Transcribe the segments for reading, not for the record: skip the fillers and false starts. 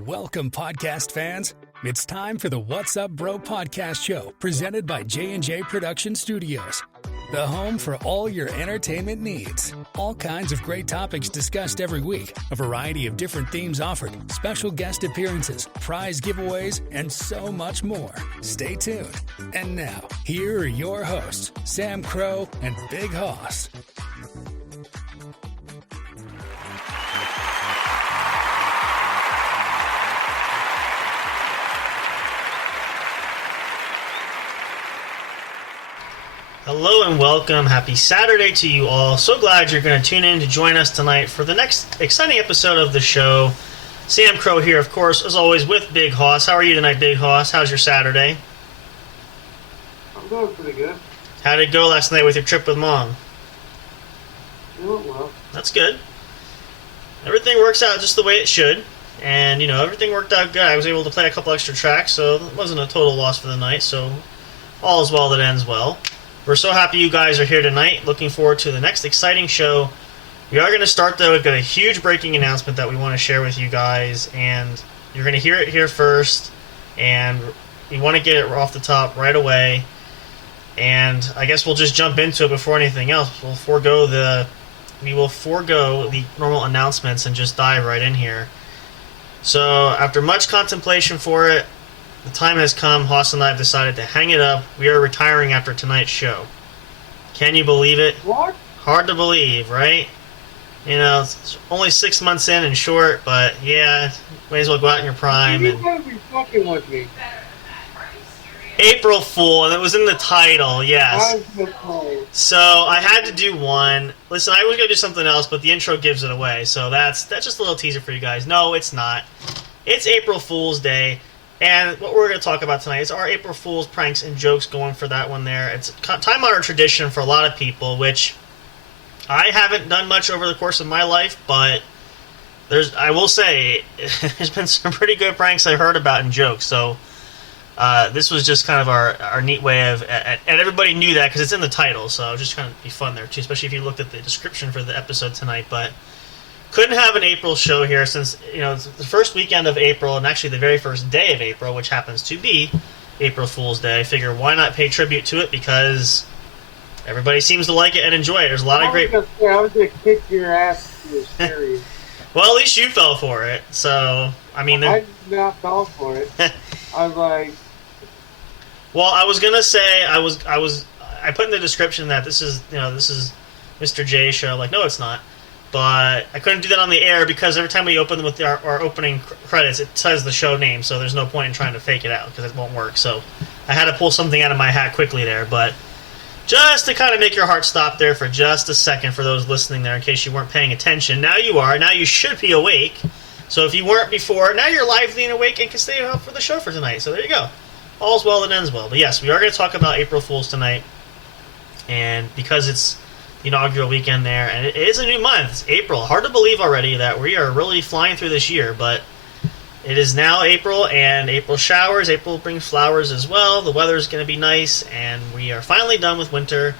Welcome, podcast fans. It's time for the What's Up Bro podcast show presented by J&J Production Studios, the home for all your entertainment needs. All kinds of great topics discussed every week, a variety of different themes offered, special guest appearances, prize giveaways, and so much more. Stay tuned. And now, here are your hosts, Sam Crow and Big Hoss. Hello and welcome. Happy Saturday to you all. So glad you're going to tune in to join us tonight for the next exciting episode of the show. Sam Crow here, of course, as always, with Big Hoss. How are you tonight, Big Hoss? How's your Saturday? I'm doing pretty good. How did it go last night with your trip with Mom? It went well. That's good. Everything works out just the way it should. And, you know, everything worked out good. I was able to play a couple extra tracks, so it wasn't a total loss for the night. So all is well that ends well. We're so happy you guys are here tonight. Looking forward to the next exciting show. We are going to start, though. We've got a huge breaking announcement that we want to share with you guys, and you're going to hear it here first, and we want to get it off the top right away. And I guess we'll just jump into it before anything else. We will forego the normal announcements and just dive right in here. So after much contemplation for it, the time has come. Hoss and I have decided to hang it up. We are retiring after tonight's show. Can you believe it? What? Hard to believe, right? You know, it's only 6 months in and short, but yeah, may as well go out in your prime. You gotta be fucking with me. April Fool, and it was in the title, yes. So I had to do one. Listen, I was going to do something else, but the intro gives it away, so that's just a little teaser for you guys. No, it's not. It's April Fool's Day. And what we're going to talk about tonight is our April Fool's pranks and jokes going for that one there. It's a time-honored tradition for a lot of people, which I haven't done much over the course of my life, but I will say, there's been some pretty good pranks I heard about and jokes, so this was just kind of our neat way of, and everybody knew that because it's in the title, so it was just kind of be fun there too, especially if you looked at the description for the episode tonight, but couldn't have an April show here since, you know, it's the first weekend of April and actually the very first day of April, which happens to be April Fool's Day. I figure why not pay tribute to it because everybody seems to like it and enjoy it. There's a lot of great... I was going to kick your ass if you were serious. Well, at least you fell for it. So, I mean... I did not fall for it. I was like... Well, I was going to say, I put in the description that this is Mr. J's show. Like, no, it's not. But I couldn't do that on the air because every time we open with our opening credits, it says the show name, so there's no point in trying to fake it out because it won't work. So I had to pull something out of my hat quickly there. But just to kind of make your heart stop there for just a second for those listening there in case you weren't paying attention. Now you are. Now you should be awake. So if you weren't before, now you're lively and awake and can stay up for the show for tonight. So there you go. All's well that ends well. But yes, we are going to talk about April Fool's tonight. And because it's inaugural weekend there, and it is a new month. It's April. Hard to believe already that we are really flying through this year, but it is now April, and April showers. April brings flowers as well. The weather is going to be nice, and we are finally done with winter,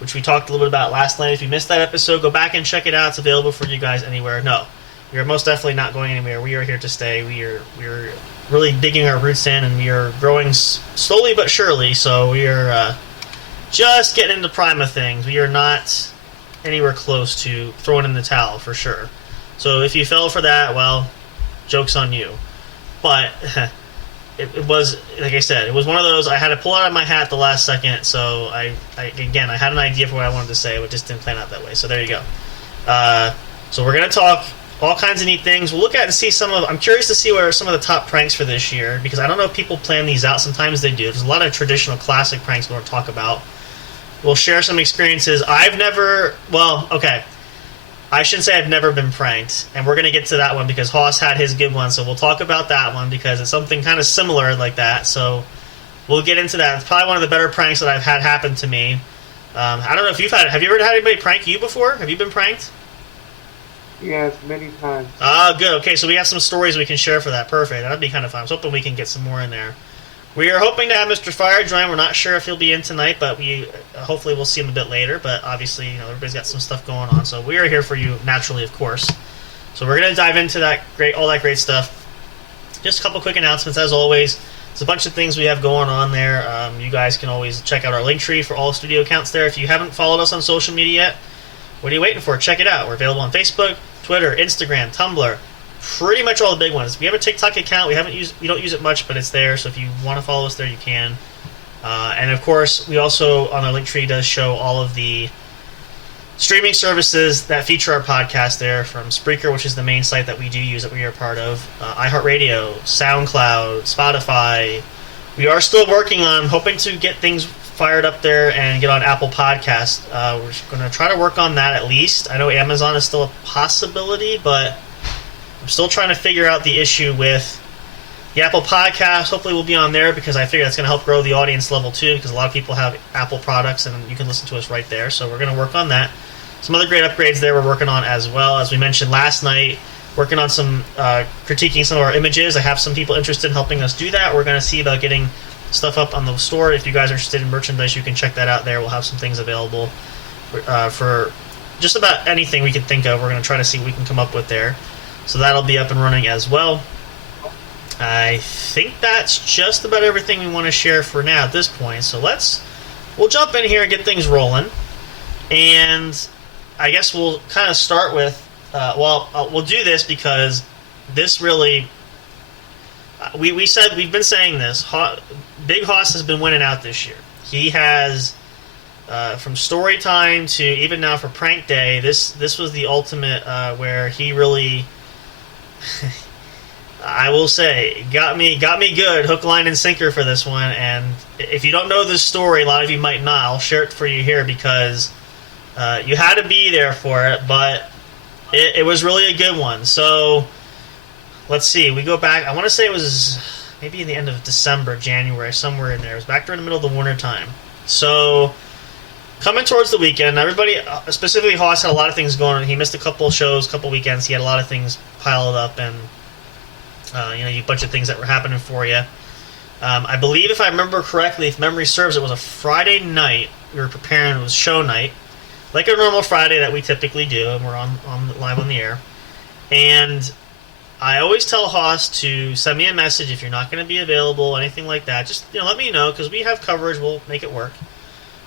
which we talked a little bit about last night. If you missed that episode, go back and check it out. It's available for you guys anywhere. No, we are most definitely not going anywhere. We are here to stay. We are really digging our roots in, and we are growing slowly but surely, so we are just getting into the prime of things. We are not anywhere close to throwing in the towel, for sure. So if you fell for that, well, joke's on you. But it was, like I said, it was one of those, I had to pull out of my hat the last second, so I had an idea for what I wanted to say, but just didn't plan out that way. So there you go. So we're going to talk all kinds of neat things. We'll look at and see I'm curious to see what are some of the top pranks for this year, because I don't know if people plan these out. Sometimes they do. There's a lot of traditional classic pranks we're going to talk about. We'll share some experiences. I shouldn't say I've never been pranked, and we're going to get to that one because Hoss had his good one, so we'll talk about that one because it's something kind of similar like that, so we'll get into that. It's probably one of the better pranks that I've had happen to me. I don't know if have you ever had anybody prank you before? Have you been pranked? Yes, many times. Ah, good. Okay, so we have some stories we can share for that. Perfect. That'd be kind of fun. I was hoping we can get some more in there. We are hoping to have Mr. Fire join. We're not sure if he'll be in tonight, but we hopefully we'll see him a bit later. But obviously, everybody's got some stuff going on, so we are here for you naturally, of course. So we're gonna dive into all that great stuff. just a couple quick announcements as always. There's a bunch of things we have going on there. You guys can always check out our link tree for all studio accounts there. If you haven't followed us on social media yet, what are you waiting for? Check it out. We're available on Facebook, Twitter, Instagram, Tumblr, pretty much all the big ones. We have a TikTok account. We don't use it much, but it's there. So if you want to follow us there, you can. And of course, we also on our link tree does show all of the streaming services that feature our podcast there, from Spreaker, which is the main site that we do use, that we are a part of, iHeartRadio, SoundCloud, Spotify. We are still working on hoping to get things fired up there and get on Apple Podcast. We're going to try to work on that at least. I know Amazon is still a possibility, but I'm still trying to figure out the issue with the Apple Podcast. Hopefully we'll be on there, because I figure that's going to help grow the audience level too, because a lot of people have Apple products and you can listen to us right there. So we're going to work on that. Some other great upgrades there we're working on as well. As we mentioned last night, working on some critiquing some of our images. I have some people interested in helping us do that. We're going to see about getting stuff up on the store. If you guys are interested in merchandise, you can check that out there. We'll have some things available for just about anything we can think of. We're going to try to see what we can come up with there. So that'll be up and running as well. I think that's just about everything we want to share for now at this point. So we'll jump in here and get things rolling. And I guess we'll kind of start with, we'll do this because this really, we've been saying this, Big Hoss has been winning out this year. He has, from story time to even now for prank day, this was the ultimate, where he really, I will say, got me good, hook, line, and sinker for this one. And if you don't know this story, a lot of you might not. I'll share it for you here, because you had to be there for it, but it was really a good one. So let's see. We go back. I want to say it was maybe in the end of December, January, somewhere in there. It was back during the middle of the winter time. So coming towards the weekend, everybody, specifically Hoss, had a lot of things going on. He missed a couple shows, couple weekends. He had a lot of things piled up, and a bunch of things that were happening for you. I believe, if I remember correctly, if memory serves, it was a Friday night. We were preparing. It was show night, like a normal Friday that we typically do, and we're on live on the air. And I always tell Hoss to send me a message if you're not going to be available, anything like that. Just let me know, because we have coverage. We'll make it work.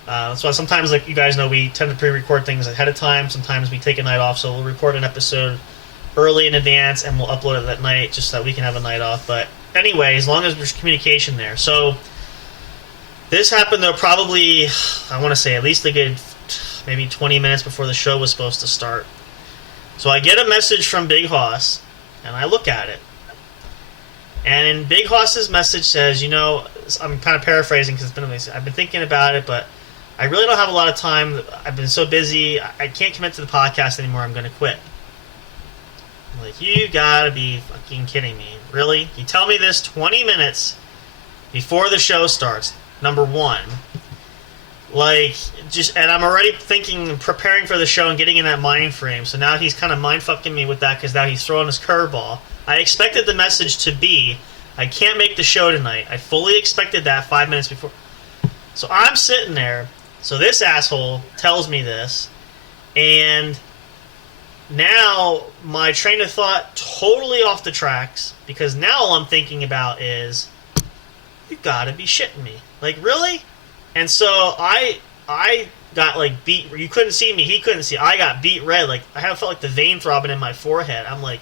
That's why sometimes, like you guys know, we tend to pre-record things ahead of time. Sometimes we take a night off, so we'll record an episode early in advance and we'll upload it that night, just so that we can have a night off. But anyway, as long as there's communication there. So this happened, though, probably, I want to say, at least a good maybe 20 minutes before the show was supposed to start. So I get a message from Big Hoss, and I look at it. And Big Hoss's message says, I'm kind of paraphrasing because I've been thinking about it, but I really don't have a lot of time. I've been so busy. I can't commit to the podcast anymore. I'm going to quit. I'm like, you gotta be fucking kidding me. Really? You tell me this 20 minutes before the show starts, number one. And I'm already thinking, preparing for the show and getting in that mind frame. So now he's kind of mind fucking me with that, because now he's throwing his curveball. I expected the message to be, I can't make the show tonight. I fully expected that 5 minutes before. So I'm sitting there. So this asshole tells me this. And now my train of thought totally off the tracks, because now all I'm thinking about is, you gotta be shitting me. Like, really? And so I got beat. You couldn't see me. He couldn't see. I got beat red. I felt like the vein throbbing in my forehead. I'm like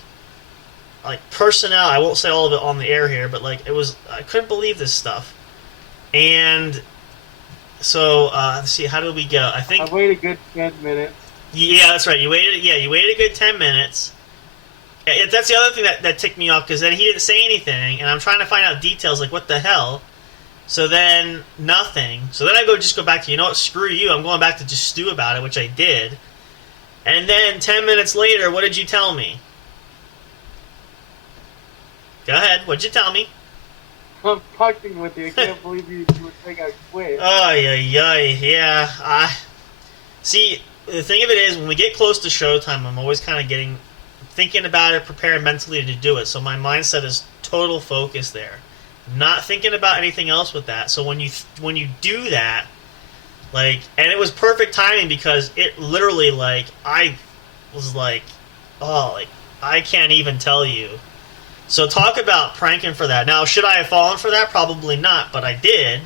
personnel. I won't say all of it on the air here, but it was. I couldn't believe this stuff. And so let's see. How did we go? I think I waited a good 10 minutes. Yeah, that's right. You waited a good 10 minutes. That's the other thing that ticked me off, because then he didn't say anything, and I'm trying to find out details, like what the hell. So then, nothing. So then I go back to, you know what, screw you, I'm going back to just stew about it, which I did. And then 10 minutes later, what did you tell me? Go ahead, what'd you tell me? I'm fucking with you. I can't believe you would think I quit. Oh, yeah. See, the thing of it is, when we get close to showtime, I'm always kind of thinking about it, preparing mentally to do it. So my mindset is total focus there. Not thinking about anything else with that. So when you do that, and it was perfect timing, because it literally, I was I can't even tell you. So talk about pranking for that. Now, should I have fallen for that? Probably not, but I did.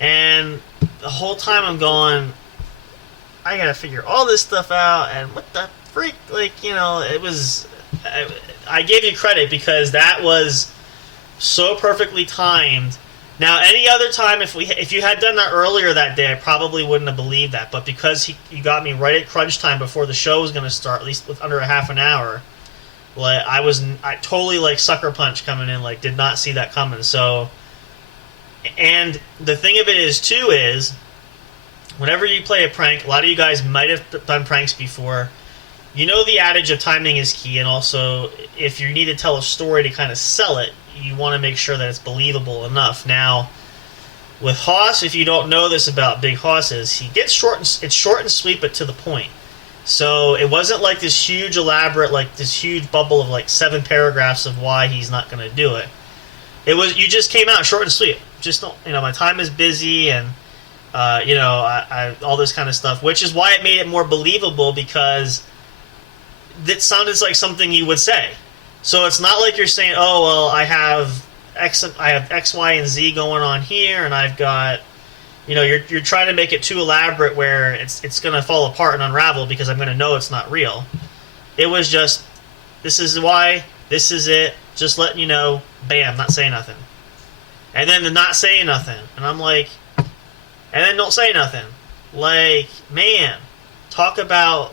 And the whole time I'm going, I gotta figure all this stuff out, and what the freak? Like, you know, it was... I gave you credit because that was so perfectly timed. Now, any other time, if you had done that earlier that day, I probably wouldn't have believed that. But because you got me right at crunch time before the show was going to start, at least with under a half an hour, like I totally like sucker punch coming in. Like, did not see that coming. So, and the thing of it is whenever you play a prank, a lot of you guys might have done pranks before. You know the adage of timing is key, and also if you need to tell a story to kind of sell it, you want to make sure that it's believable enough. Now, with Hoss, if you don't know this about Big Hosses, he gets it's short and sweet, but to the point. So it wasn't like this huge elaborate, like this huge bubble of like 7 paragraphs of why he's not going to do it. It was, you just came out short and sweet. Just don't, you know, my time is busy, and you know, I all this kind of stuff, which is why it made it more believable, because it sounded like something you would say. So it's not like you're saying, oh, well, I have X, Y, and Z going on here, and I've got, you know, you're trying to make it too elaborate where it's going to fall apart and unravel because I'm going to know it's not real. It was just, this is why, this is it, just letting you know, bam, not saying nothing. And then the not saying nothing. And I'm like, and then don't say nothing. Like, man, talk about,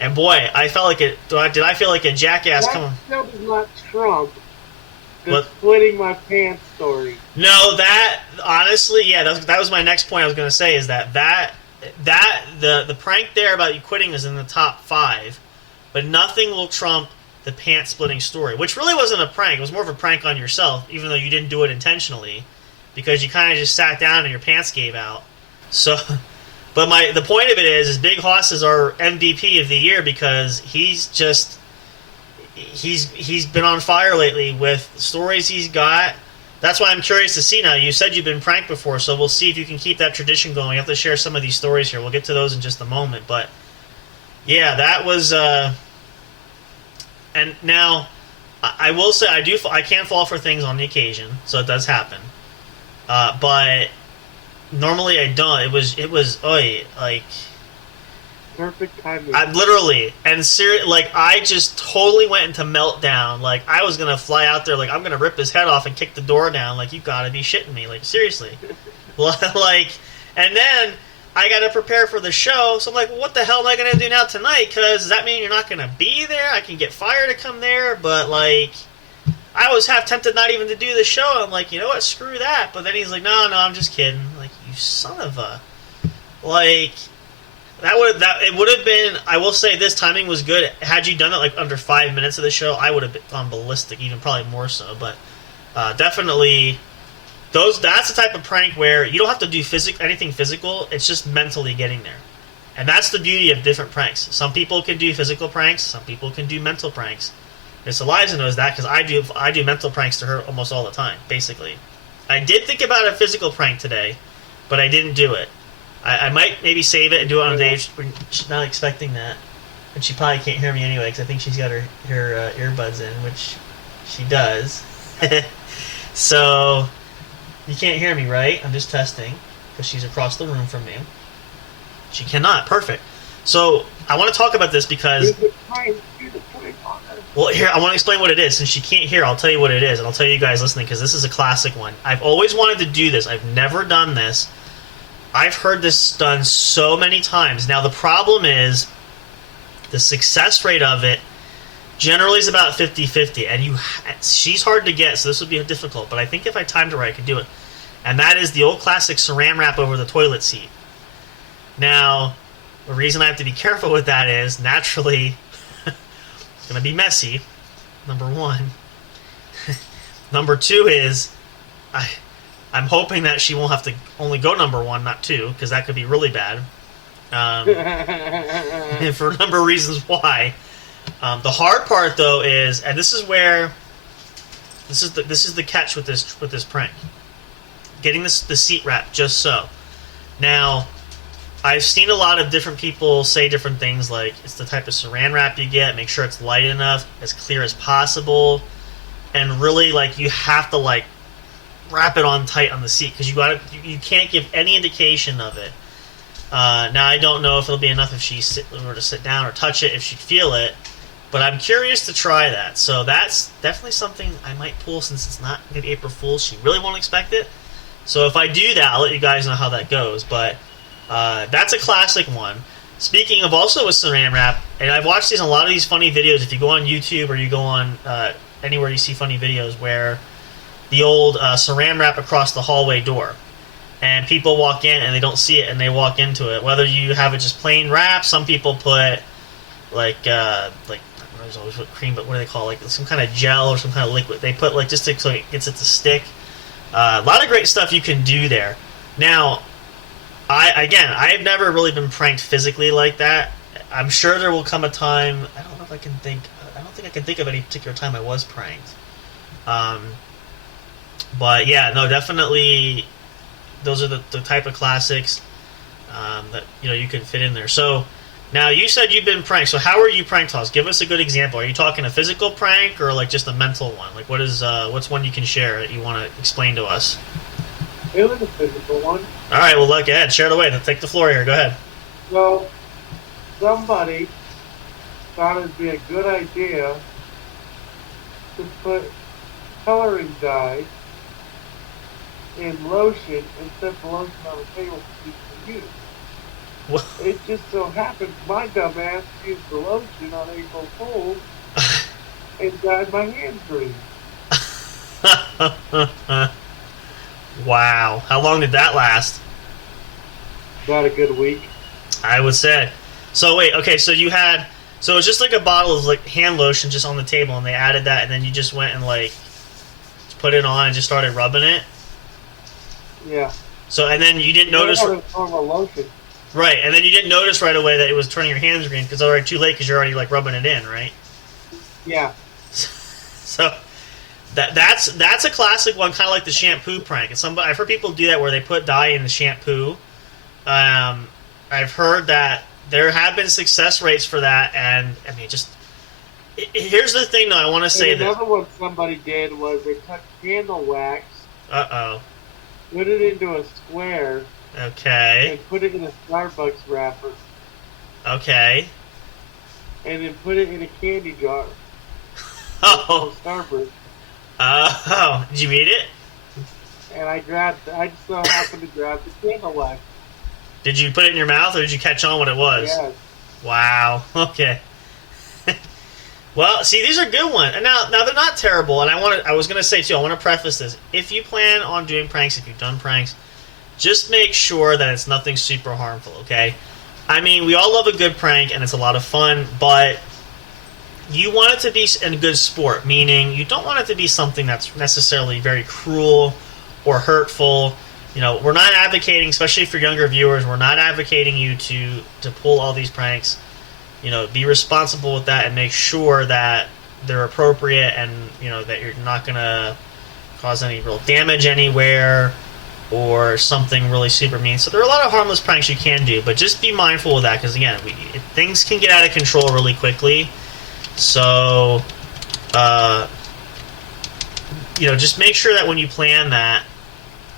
and boy, I felt like it. Did I feel like a jackass? That still does not trump the splitting my pants story. No, that honestly, yeah, that was my next point. I was going to say is that the prank there about you quitting is in the top 5, but nothing will trump the pants splitting story, which really wasn't a prank. It was more of a prank on yourself, even though you didn't do it intentionally, because you kind of just sat down and your pants gave out. So. But the point of it is Big Hoss is our MVP of the year because he's been on fire lately with stories he's got. That's why I'm curious to see now. You said you've been pranked before, so we'll see if you can keep that tradition going. You have to share some of these stories here. We'll get to those in just a moment. But yeah, that was. And now, I will say I can fall for things on the occasion, so it does happen. But. Normally I don't. It was like perfect timing. I literally and like I just totally went into meltdown. Like I was gonna fly out there, like I'm gonna rip his head off and kick the door down. Like you gotta be shitting me. Like seriously, like. And then I gotta prepare for the show. So I'm like, well, what the hell am I gonna do now tonight? Because does that mean you're not gonna be there? I can get fired to come there, but like. I was half tempted not even to do the show. I'm like, you know what, screw that. But then he's like, no, I'm just kidding. Like, you son of a... Like, it would have been... I will say this, timing was good. Had you done it, like, under 5 minutes of the show, I would have gone ballistic, even probably more so. But definitely, that's the type of prank where you don't have to do anything physical. It's just mentally getting there. And that's the beauty of different pranks. Some people can do physical pranks. Some people can do mental pranks. Miss Eliza knows that because I do mental pranks to her almost all the time, basically. I did think about a physical prank today, but I didn't do it. I might maybe save it and do it on a day when she's not expecting that. And she probably can't hear me anyway because I think she's got her earbuds in, which she does. So, you can't hear me, right? I'm just testing because she's across the room from me. She cannot. Perfect. So, I want to talk about this because... Well, here, I want to explain what it is. Since she can't hear, I'll tell you what it is, and I'll tell you guys listening, because this is a classic one. I've always wanted to do this. I've never done this. I've heard this done so many times. Now, the problem is the success rate of it generally is about 50-50, and she's hard to get, so this would be difficult, but I think if I timed it right, I could do it. And that is the old classic saran wrap over the toilet seat. Now, the reason I have to be careful with that is, naturally... It's going to be messy, number 1. Number 2 is, I'm hoping that she won't have to only go number 1, not 2, because that could be really bad. And for a number of reasons why. The hard part, though, is, and this is where, this is the catch with this prank. Getting the seat wrap just so. Now, I've seen a lot of different people say different things, like it's the type of saran wrap you get. Make sure it's light enough, as clear as possible, and really like you have to like wrap it on tight on the seat because you can't give any indication of it. Now I don't know if it'll be enough if she were to sit down or touch it if she'd feel it, but I'm curious to try that. So that's definitely something I might pull since it's not going to be April Fool's. She really won't expect it. So if I do that, I'll let you guys know how that goes. But that's a classic one. Speaking of also a saran wrap, and I've watched a lot of these funny videos. If you go on YouTube or you go on anywhere you see funny videos where the old saran wrap across the hallway door, and people walk in and they don't see it and they walk into it. Whether you have it just plain wrap, some people put like there's always whipped cream, but what do they call it? Like some kind of gel or some kind of liquid. They put like just so it gets it to stick. A lot of great stuff you can do there. Now, I've never really been pranked physically like that. I'm sure there will come a time. I don't know if I can think. I don't think I can think of any particular time I was pranked. But yeah, no, definitely, those are the type of classics that you can fit in there. So now you said you've been pranked. So how are you pranked, Toss? Give us a good example. Are you talking a physical prank or like just a mental one? Like what's one you can share that you want to explain to us? It was a physical one. All right, well, go ahead. Share it away. Take the floor here. Go ahead. Well, somebody thought it'd be a good idea to put coloring dye in lotion and set the lotion on the table for people to use. What? It just so happens my dumb ass used the lotion on April Fool's and dyed my hands green. Wow. How long did that last? About a good week. I would say. So wait, okay, so it was just like a bottle of like hand lotion just on the table and they added that and then you just went and like put it on and just started rubbing it? Yeah. So, and then you didn't notice... It was normal lotion. Right, and then you didn't notice right away that it was turning your hands green because it's already too late because you're already like rubbing it in, right? Yeah. So... That's a classic one, kind of like the shampoo prank. I've heard people do that where they put dye in the shampoo. I've heard that there have been success rates for that, and I mean, here's the thing, though. I want to say that another one somebody did was they took candle wax. Put it into a square. Okay. And put it in a Starbucks wrapper. Okay. And then put it in a candy jar. Oh. Starburst. Oh, did you eat it? And I just so happened to grab the candle wax. Did you put it in your mouth, or did you catch on what it was? Yes. Wow. Okay. Well, see, these are good ones. And now they're not terrible. And I was gonna say too. I want to preface this: if you plan on doing pranks, if you've done pranks, just make sure that it's nothing super harmful. Okay. I mean, we all love a good prank, and it's a lot of fun, but you want it to be a good sport, meaning you don't want it to be something that's necessarily very cruel or hurtful. We're not advocating, especially for younger viewers, we're not advocating you to pull all these pranks. Be responsible with that and make sure that they're appropriate and, that you're not going to cause any real damage anywhere or something really super mean. So there are a lot of harmless pranks you can do, but just be mindful of that because, again, things can get out of control really quickly. So, just make sure that when you plan that,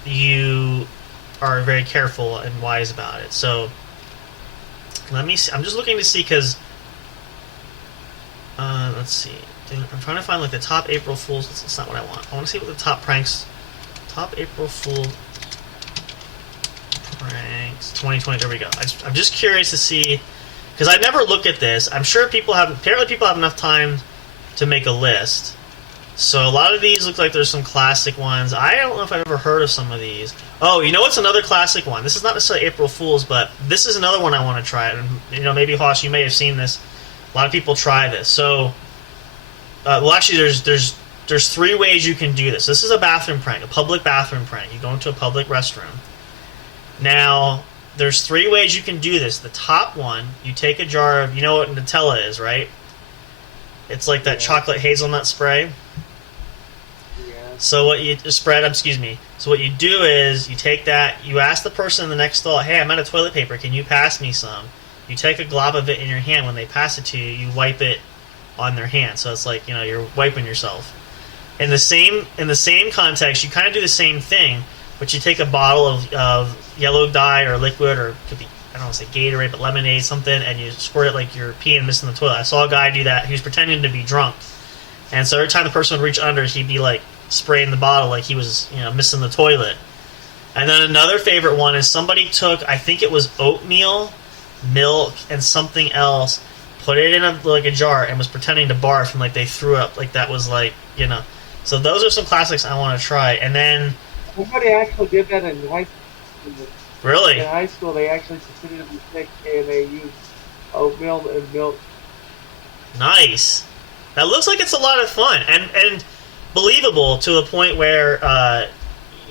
you are very careful and wise about it. So, let me see. I'm just looking to see because, let's see. I'm trying to find like the top April Fools. That's not what I want. I want to see what the top April Fool pranks 2020. There we go. I'm just curious to see. Because I never look at this. I'm sure apparently people have enough time to make a list. So a lot of these look like there's some classic ones. I don't know if I've ever heard of some of these. Oh, you know what's another classic one? This is not necessarily April Fool's, but this is another one I want to try. And, maybe, Hoss, you may have seen this. A lot of people try this. So, actually, there's 3 ways you can do this. This is a bathroom prank, a public bathroom prank. You go into a public restroom. Now, there's 3 ways you can do this. The top one, you take a jar of, you know what Nutella is, right? It's like that chocolate hazelnut spray. Yeah. So what you spread? Excuse me. So what you do is you take that. You ask the person in the next stall, "Hey, I'm out of toilet paper. Can you pass me some?" You take a glob of it in your hand. When they pass it to you, you wipe it on their hand. So it's like, you're wiping yourself. In the same context, you kind of do the same thing, but you take a bottle of yellow dye or liquid, or it could be, I don't want to say Gatorade, but lemonade, something, and you squirt it like you're peeing and missing the toilet. I saw a guy do that. He was pretending to be drunk. And so every time the person would reach under, he'd be like spraying the bottle like he was, missing the toilet. And then another favorite one is somebody took, I think it was oatmeal, milk, and something else, put it in a jar, and was pretending to barf, and like they threw up, like that was like, So those are some classics I want to try. And then somebody actually did that in high school. Really? In high school, they actually considered to be sick, and they used oatmeal and milk. Nice. That looks like it's a lot of fun and believable to the point where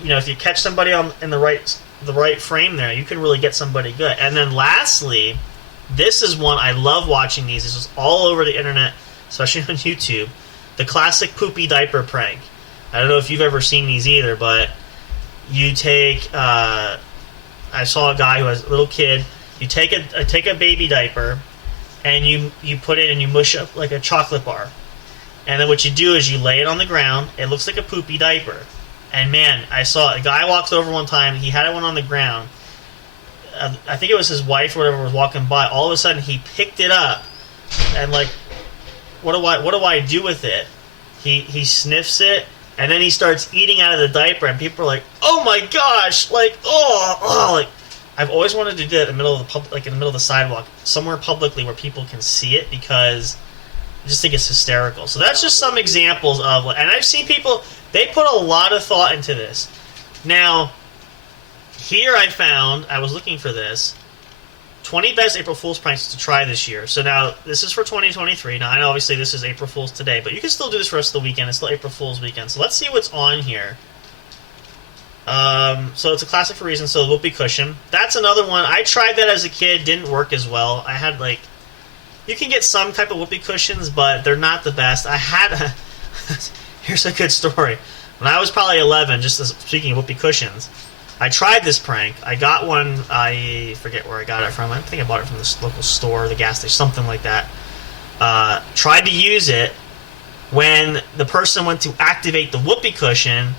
if you catch somebody in the right frame there, you can really get somebody good. And then lastly, this is one I love watching these. This is all over the internet, especially on YouTube. The classic poopy diaper prank. I don't know if you've ever seen these either, but you take. I saw a guy who has a little kid. You take a baby diaper, and you put it and you mush up like a chocolate bar. And then what you do is you lay it on the ground. It looks like a poopy diaper. And man, I saw a guy walked over one time. He had one on the ground. I think it was his wife or whatever was walking by. All of a sudden, he picked it up and like, what do I do with it? He sniffs it, and then he starts eating out of the diaper. And people are like, "Oh my gosh!" Like, like. I've always wanted to do it in the middle of in the middle of the sidewalk, somewhere publicly where people can see it, because I just think it's hysterical. So that's just some examples of, and I've seen people, they put a lot of thought into this. Now, here I was looking for this, 20 best April Fool's pranks to try this year. So now, this is for 2023. Now, I know obviously this is April Fool's today, but you can still do this for the rest of the weekend. It's still April Fool's weekend. So let's see what's on here. So it's a classic for a reason. So the whoopee cushion. That's another one. I tried that as a kid. Didn't work as well. I had you can get some type of whoopee cushions, but they're not the best. I had here's a good story. When I was probably 11, speaking of whoopee cushions, I tried this prank. I got one. I forget where I got it from. I think I bought it from the local store, the gas station, something like that. Tried to use it. When the person went to activate the whoopee cushion,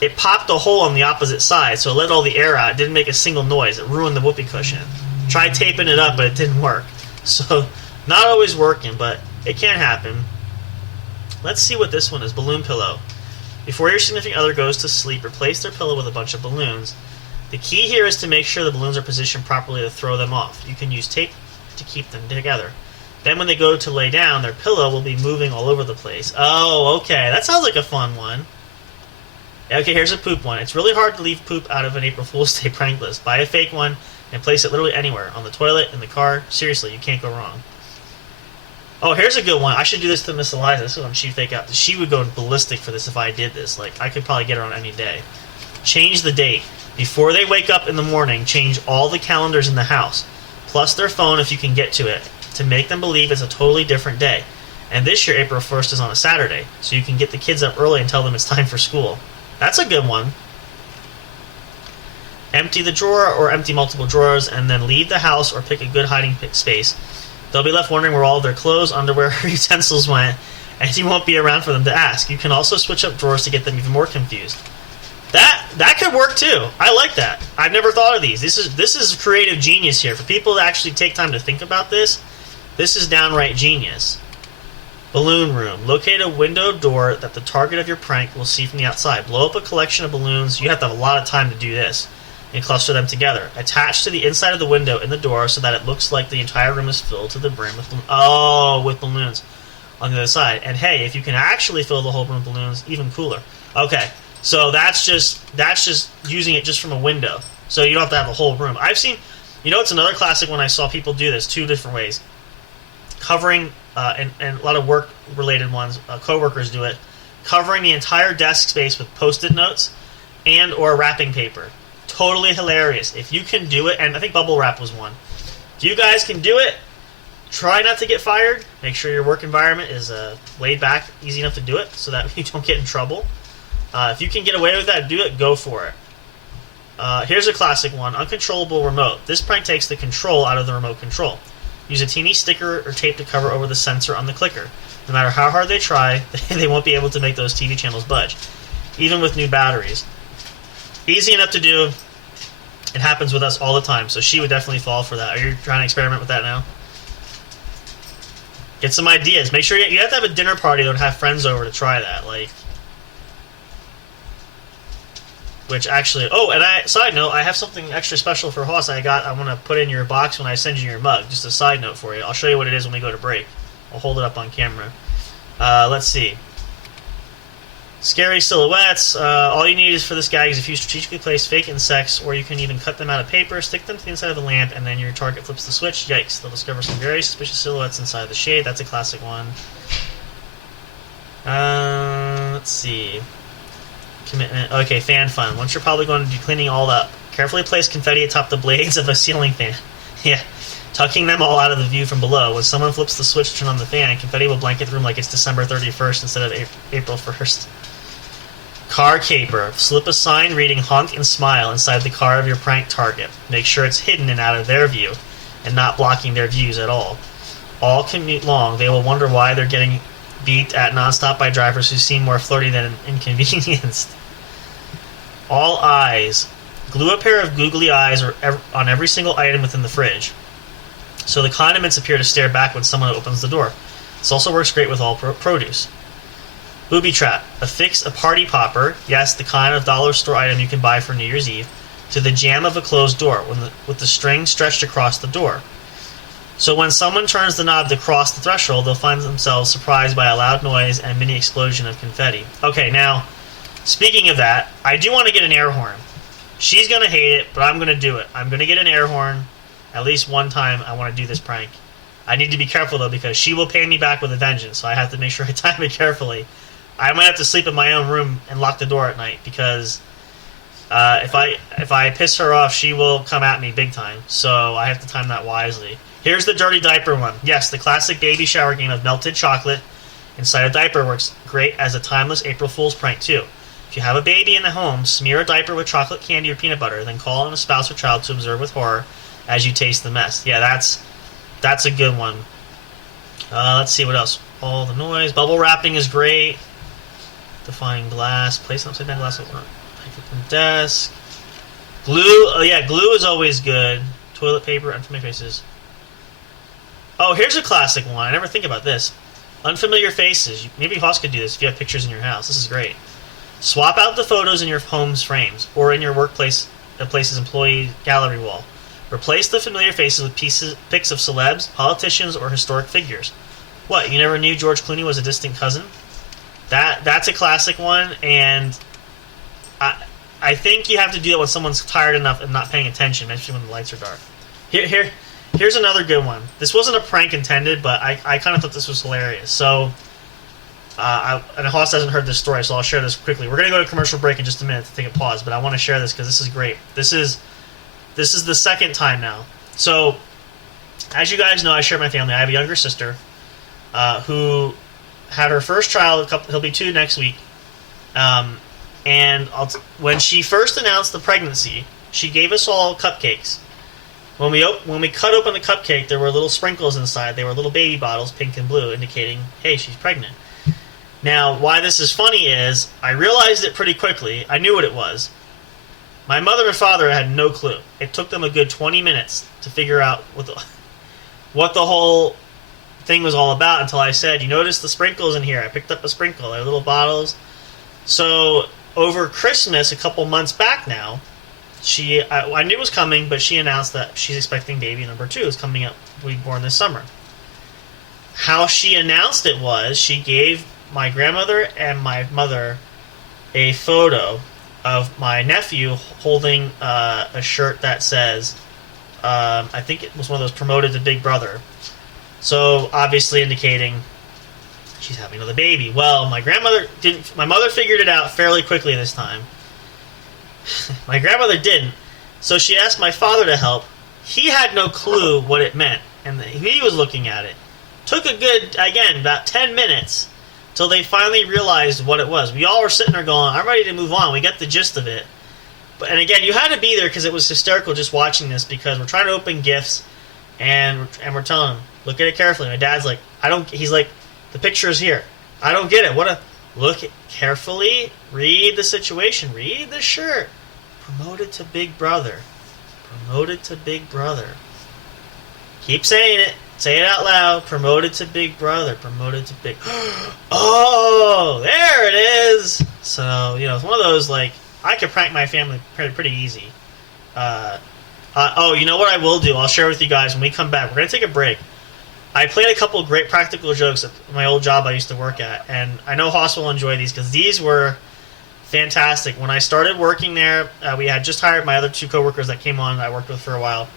it popped a hole on the opposite side, so it let all the air out. It didn't make a single noise. It ruined the whoopee cushion. Tried taping it up, but it didn't work. So, not always working, but it can happen. Let's see what this one is. Balloon pillow. Before your significant other goes to sleep, replace their pillow with a bunch of balloons. The key here is to make sure the balloons are positioned properly to throw them off. You can use tape to keep them together. Then when they go to lay down, their pillow will be moving all over the place. Oh, okay. That sounds like a fun one. Okay, here's a poop one. It's really hard to leave poop out of an April Fool's Day prank list. Buy a fake one and place it literally anywhere. On the toilet, in the car. Seriously, you can't go wrong. Oh, here's a good one. I should do this to Miss Eliza. This is what she'd fake out. She would go ballistic for this if I did this. I could probably get her on any day. Change the date. Before they wake up in the morning, change all the calendars in the house, plus their phone if you can get to it, to make them believe it's a totally different day. And this year, April 1st is on a Saturday, so you can get the kids up early and tell them it's time for school. That's a good one. Empty the drawer or empty multiple drawers and then leave the house or pick a good hiding space. They'll be left wondering where all of their clothes, underwear, or utensils went, and you won't be around for them to ask. You can also switch up drawers to get them even more confused. That could work too. I like that. I've never thought of these. This is creative genius here. For people to actually take time to think about this, this is downright genius. Balloon room. Locate a window door that the target of your prank will see from the outside. Blow up a collection of balloons. You have to have a lot of time to do this. And cluster them together. Attach to the inside of the window in the door so that it looks like the entire room is filled to the brim with with balloons on the other side. And hey, if you can actually fill the whole room with balloons, even cooler. Okay, so that's just using it just from a window. So you don't have to have the whole room. I've seen, it's another classic when I saw people do this two different ways. Covering, and a lot of work-related ones, coworkers do it, covering the entire desk space with Post-it notes and or wrapping paper. Totally hilarious. If you can do it, and I think bubble wrap was one. If you guys can do it, try not to get fired. Make sure your work environment is laid back, easy enough to do it, so that you don't get in trouble. If you can get away with that, do it, go for it. Here's a classic one, uncontrollable remote. This prank takes the control out of the remote control. Use a teeny sticker or tape to cover over the sensor on the clicker. No matter how hard they try, they won't be able to make those TV channels budge, even with new batteries. Easy enough to do. It happens with us all the time, so she would definitely fall for that. Are you trying to experiment with that now? Get some ideas. Make sure you have to have a dinner party and have friends over to try that. Which actually, side note, I have something extra special for Hoss I want to put in your box when I send you your mug. Just a side note for you. I'll show you what it is when we go to break. I'll hold it up on camera. Let's see. Scary silhouettes. All you need is for this gag is if you strategically place fake insects, or you can even cut them out of paper, stick them to the inside of the lamp, and then your target flips the switch. Yikes. They'll discover some very suspicious silhouettes inside the shade. That's a classic one. Let's see. Commitment. Okay, fan fun. Once you're probably going to be cleaning all up. Carefully place confetti atop the blades of a ceiling fan. Yeah. Tucking them all out of the view from below. When someone flips the switch to turn on the fan, confetti will blanket the room like it's December 31st instead of April 1st. Car caper. Slip a sign reading honk and smile inside the car of your prank target. Make sure it's hidden and out of their view, and not blocking their views at all. All commute long. They will wonder why they're getting beat at nonstop by drivers who seem more flirty than inconvenienced. All eyes. Glue a pair of googly eyes on every single item within the fridge, so the condiments appear to stare back when someone opens the door. This also works great with all produce. Booby trap. Affix a party popper, yes, the kind of dollar store item you can buy for New Year's Eve, to the jamb of a closed door with the string stretched across the door. So when someone turns the knob to cross the threshold, they'll find themselves surprised by a loud noise and mini explosion of confetti. Okay, now, speaking of that, I do want to get an air horn. She's going to hate it, but I'm going to do it. I'm going to get an air horn. At least one time I want to do this prank. I need to be careful, though, because she will pay me back with a vengeance, so I have to make sure I time it carefully. I might have to sleep in my own room and lock the door at night, because if I piss her off, she will come at me big time. So I have to time that wisely. Here's the dirty diaper one. Yes, the classic baby shower game of melted chocolate inside a diaper works great as a timeless April Fool's prank, too. If you have a baby in the home, smear a diaper with chocolate candy or peanut butter, then call on a spouse or child to observe with horror as you taste the mess. Yeah, that's a good one. Let's see what else. All the noise. Bubble wrapping is great. Defying glass. Place an upside down glass over the desk. Glue. Oh yeah, glue is always good. Toilet paper. Unfamiliar faces. Oh, here's a classic one. I never think about this. Unfamiliar faces. Maybe Hoss could do this if you have pictures in your house. This is great. Swap out the photos in your home's frames or in your workplace's employee gallery wall. Replace the familiar faces with pics of celebs, politicians, or historic figures. What, you never knew George Clooney was a distant cousin? That's a classic one, and I think you have to do it when someone's tired enough and not paying attention, especially when the lights are dark. Here's another good one. This wasn't a prank intended, but I kind of thought this was hilarious. So, and Hoss hasn't heard this story, so I'll share this quickly. We're going to go to commercial break in just a minute to take a pause, but I want to share this because this is great. This is the second time now. So, as you guys know, I share my family. I have a younger sister who had her first child. He'll be 2 next week. And when she first announced the pregnancy, she gave us all cupcakes. When we cut open the cupcake, there were little sprinkles inside. They were little baby bottles, pink and blue, indicating, hey, she's pregnant. Now, why this is funny is I realized it pretty quickly. I knew what it was. My mother and father had no clue. It took them a good 20 minutes to figure out what the whole thing was all about until I said, you notice the sprinkles in here? I picked up a sprinkle. They're little bottles. So over Christmas, a couple months back now, I knew it was coming, but she announced that she's expecting baby number 2 is coming up. We born this summer. How she announced it was she gave my grandmother and my mother a photo of my nephew holding a shirt that says, I think it was one of those promoted to Big Brother. So obviously indicating she's having another baby. Well, my mother figured it out fairly quickly this time. My grandmother didn't. So she asked my father to help. He had no clue what it meant, and he was looking at it. Took a good, again, about 10 minutes till they finally realized what it was. We all were sitting there going, I'm ready to move on. We get the gist of it. And again, you had to be there because it was hysterical just watching this, because we're trying to open gifts and we're telling him, look at it carefully. My dad's like, he's like, the picture is here. I don't get it. Look carefully, read the situation, read the shirt. Promoted to Big Brother. Promoted to Big Brother. Keep saying it. Say it out loud. Promoted to Big Brother. Promoted to Big... Oh, there it is. So, it's one of those, like, I could prank my family pretty easy. You know what I will do? I'll share with you guys when we come back. We're going to take a break. I played a couple of great practical jokes at my old job I used to work at, and I know Haas will enjoy these because these were fantastic. When I started working there, we had just hired my other 2 coworkers that came on I worked with for a while.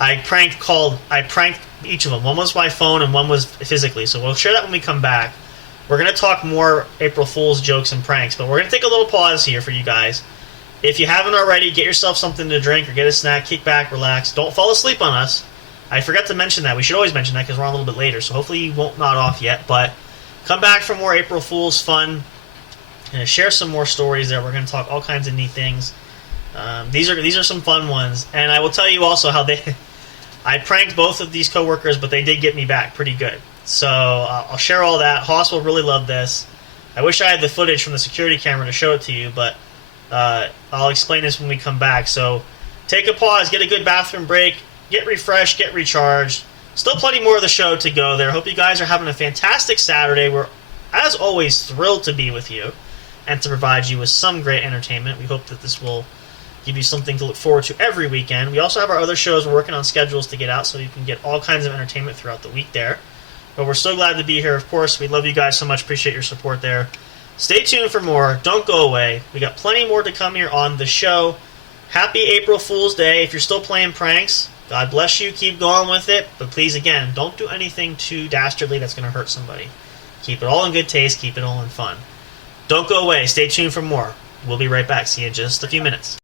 I pranked each of them. One was by phone and one was physically, so we'll share that when we come back. We're going to talk more April Fool's jokes and pranks, but we're going to take a little pause here for you guys. If you haven't already, get yourself something to drink or get a snack, kick back, relax. Don't fall asleep on us. I forgot to mention that. We should always mention that because we're on a little bit later, so hopefully you won't nod off yet. But come back for more April Fool's fun and share some more stories there. We're going to talk all kinds of neat things. These are some fun ones. And I will tell you also how I pranked both of these coworkers, but they did get me back pretty good. So I'll share all that. Haas will really love this. I wish I had the footage from the security camera to show it to you, but I'll explain this when we come back. So take a pause, get a good bathroom break, get refreshed, get recharged. Still plenty more of the show to go there. Hope you guys are having a fantastic Saturday. We're, as always, thrilled to be with you and to provide you with some great entertainment. We hope that this will give you something to look forward to every weekend. We also have our other shows. We're working on schedules to get out so you can get all kinds of entertainment throughout the week there. But we're so glad to be here, of course. We love you guys so much. Appreciate your support there. Stay tuned for more. Don't go away. We got plenty more to come here on the show. Happy April Fool's Day. If you're still playing pranks, God bless you. Keep going with it. But please, again, don't do anything too dastardly that's going to hurt somebody. Keep it all in good taste. Keep it all in fun. Don't go away. Stay tuned for more. We'll be right back. See you in just a few minutes.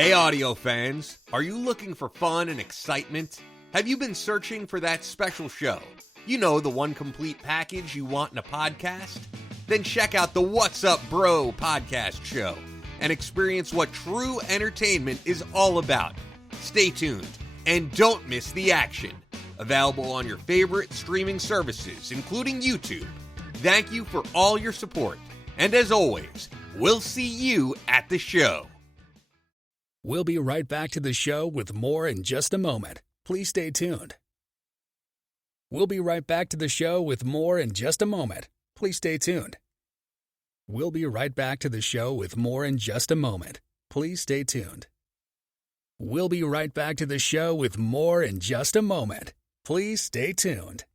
Hey audio fans, are you looking for fun and excitement? Have you been searching for that special show? You know, the one complete package you want in a podcast? Then check out the What's Up Bro podcast show and experience what true entertainment is all about. Stay tuned and don't miss the action. Available on your favorite streaming services, including YouTube. Thank you for all your support. And as always, we'll see you at the show. We'll be right back to the show with more in just a moment. Please stay tuned. We'll be right back to the show with more in just a moment. Please stay tuned. We'll be right back to the show with more in just a moment. Please stay tuned. We'll be right back to the show with more in just a moment. Please stay tuned.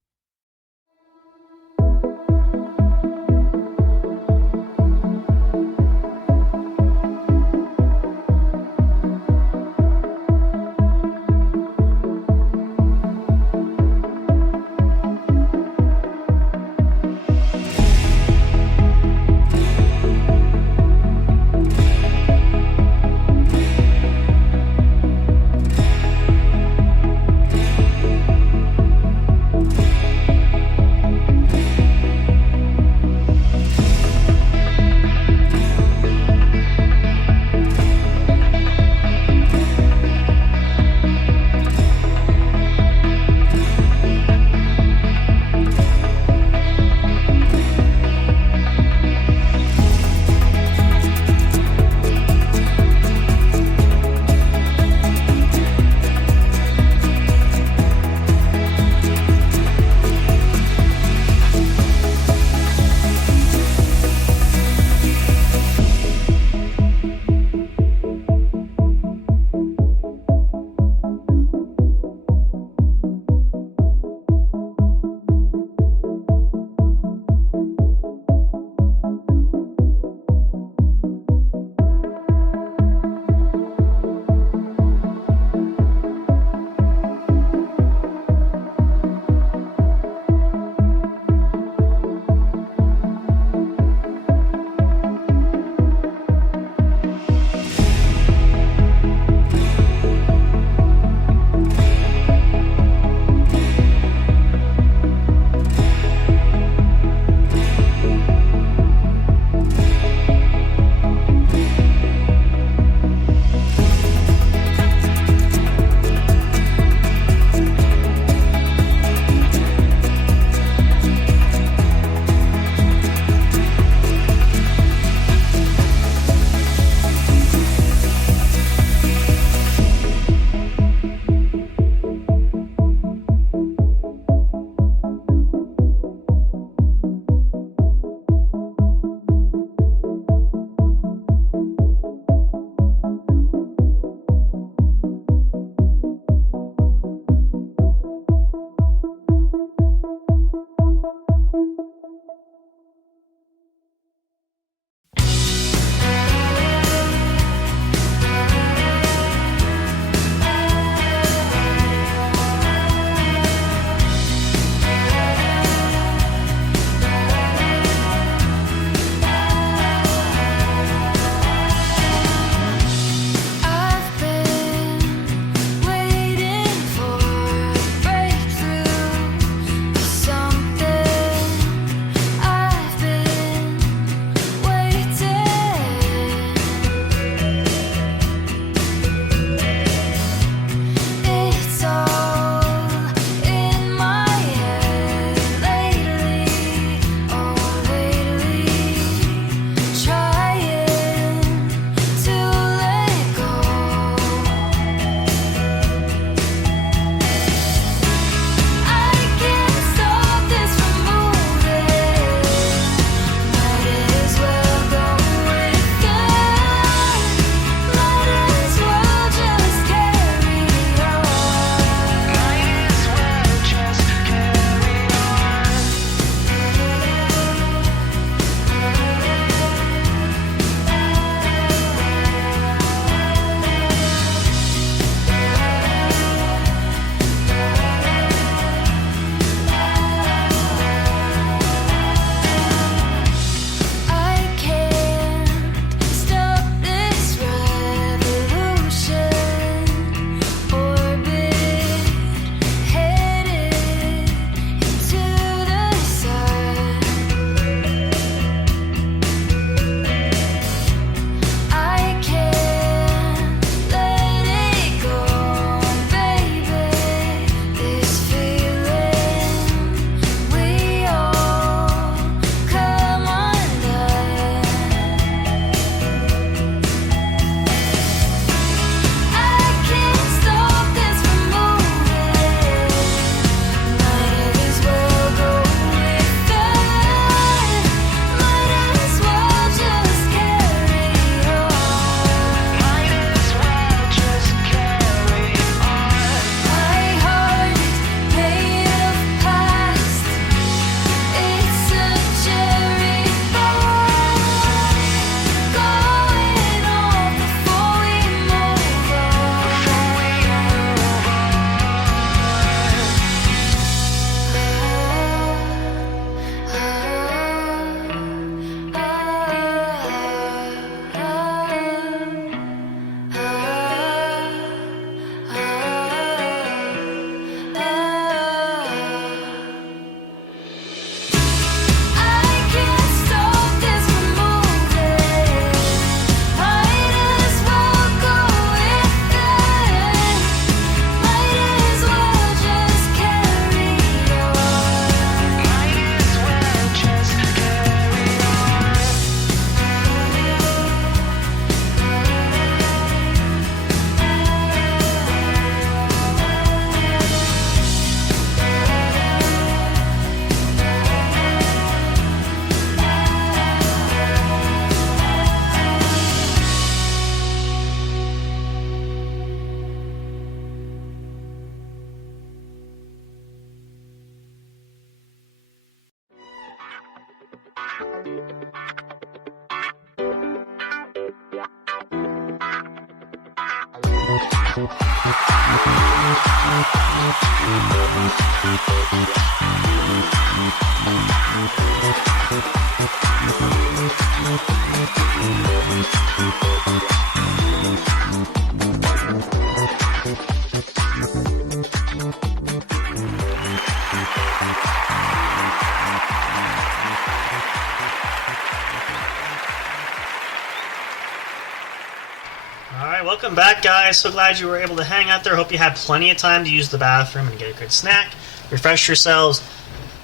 Welcome back, guys. So glad you were able to hang out there. Hope you had plenty of time to use the bathroom and get a good snack, refresh yourselves.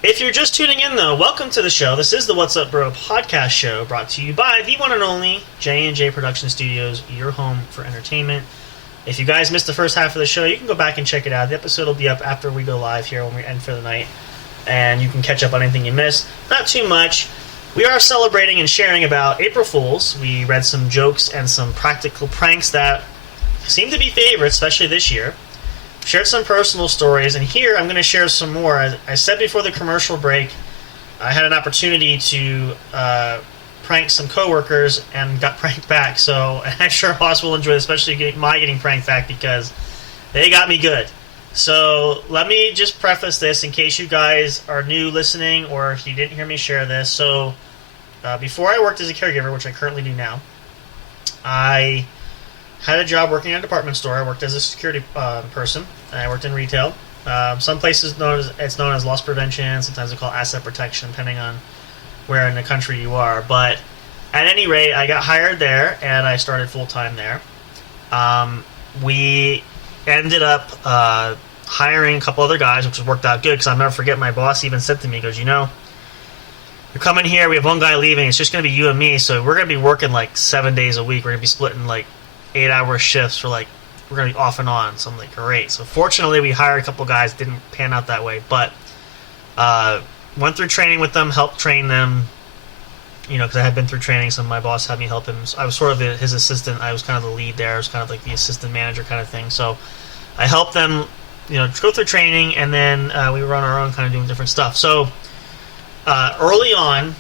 If you're just tuning in, though, welcome to the show. This is the What's Up Bro podcast show, brought to you by the one and only J&J Production Studios, your home for entertainment. If you guys missed the first half of the show, you can go back and check it out. The episode will be up after we go live here when we end for the night, and you can catch up on anything you missed. Not too much. We are celebrating and sharing about April Fools. We read some jokes and some practical pranks that seem to be favorites, especially this year. Shared some personal stories, and here I'm going to share some more. As I said before the commercial break, I had an opportunity to prank some coworkers and got pranked back. So I'm sure Hoss will enjoy it, especially getting pranked back, because they got me good. So let me just preface this in case you guys are new listening or if you didn't hear me share this. So before I worked as a caregiver, which I currently do now, I had a job working at a department store. I worked as a security person, and I worked in retail. Some places it's known as loss prevention. Sometimes they call it asset protection, depending on where in the country you are. But at any rate, I got hired there, and I started full-time there. We ended up hiring a couple other guys, which worked out good, because I'll never forget, my boss even said to me, he goes, you're coming here, we have one guy leaving, it's just going to be you and me, so we're going to be working like 7 days a week. We're going to be splitting like 8-hour shifts for like, we're going to be off and on. So I'm like, great. So fortunately, we hired a couple guys, didn't pan out that way, but went through training with them, helped train them, because I had been through training, so my boss had me help him. So I was sort of his assistant. I was kind of the lead there. I was kind of like the assistant manager kind of thing. So I helped them, go through training, and then we were on our own kind of doing different stuff. So early on,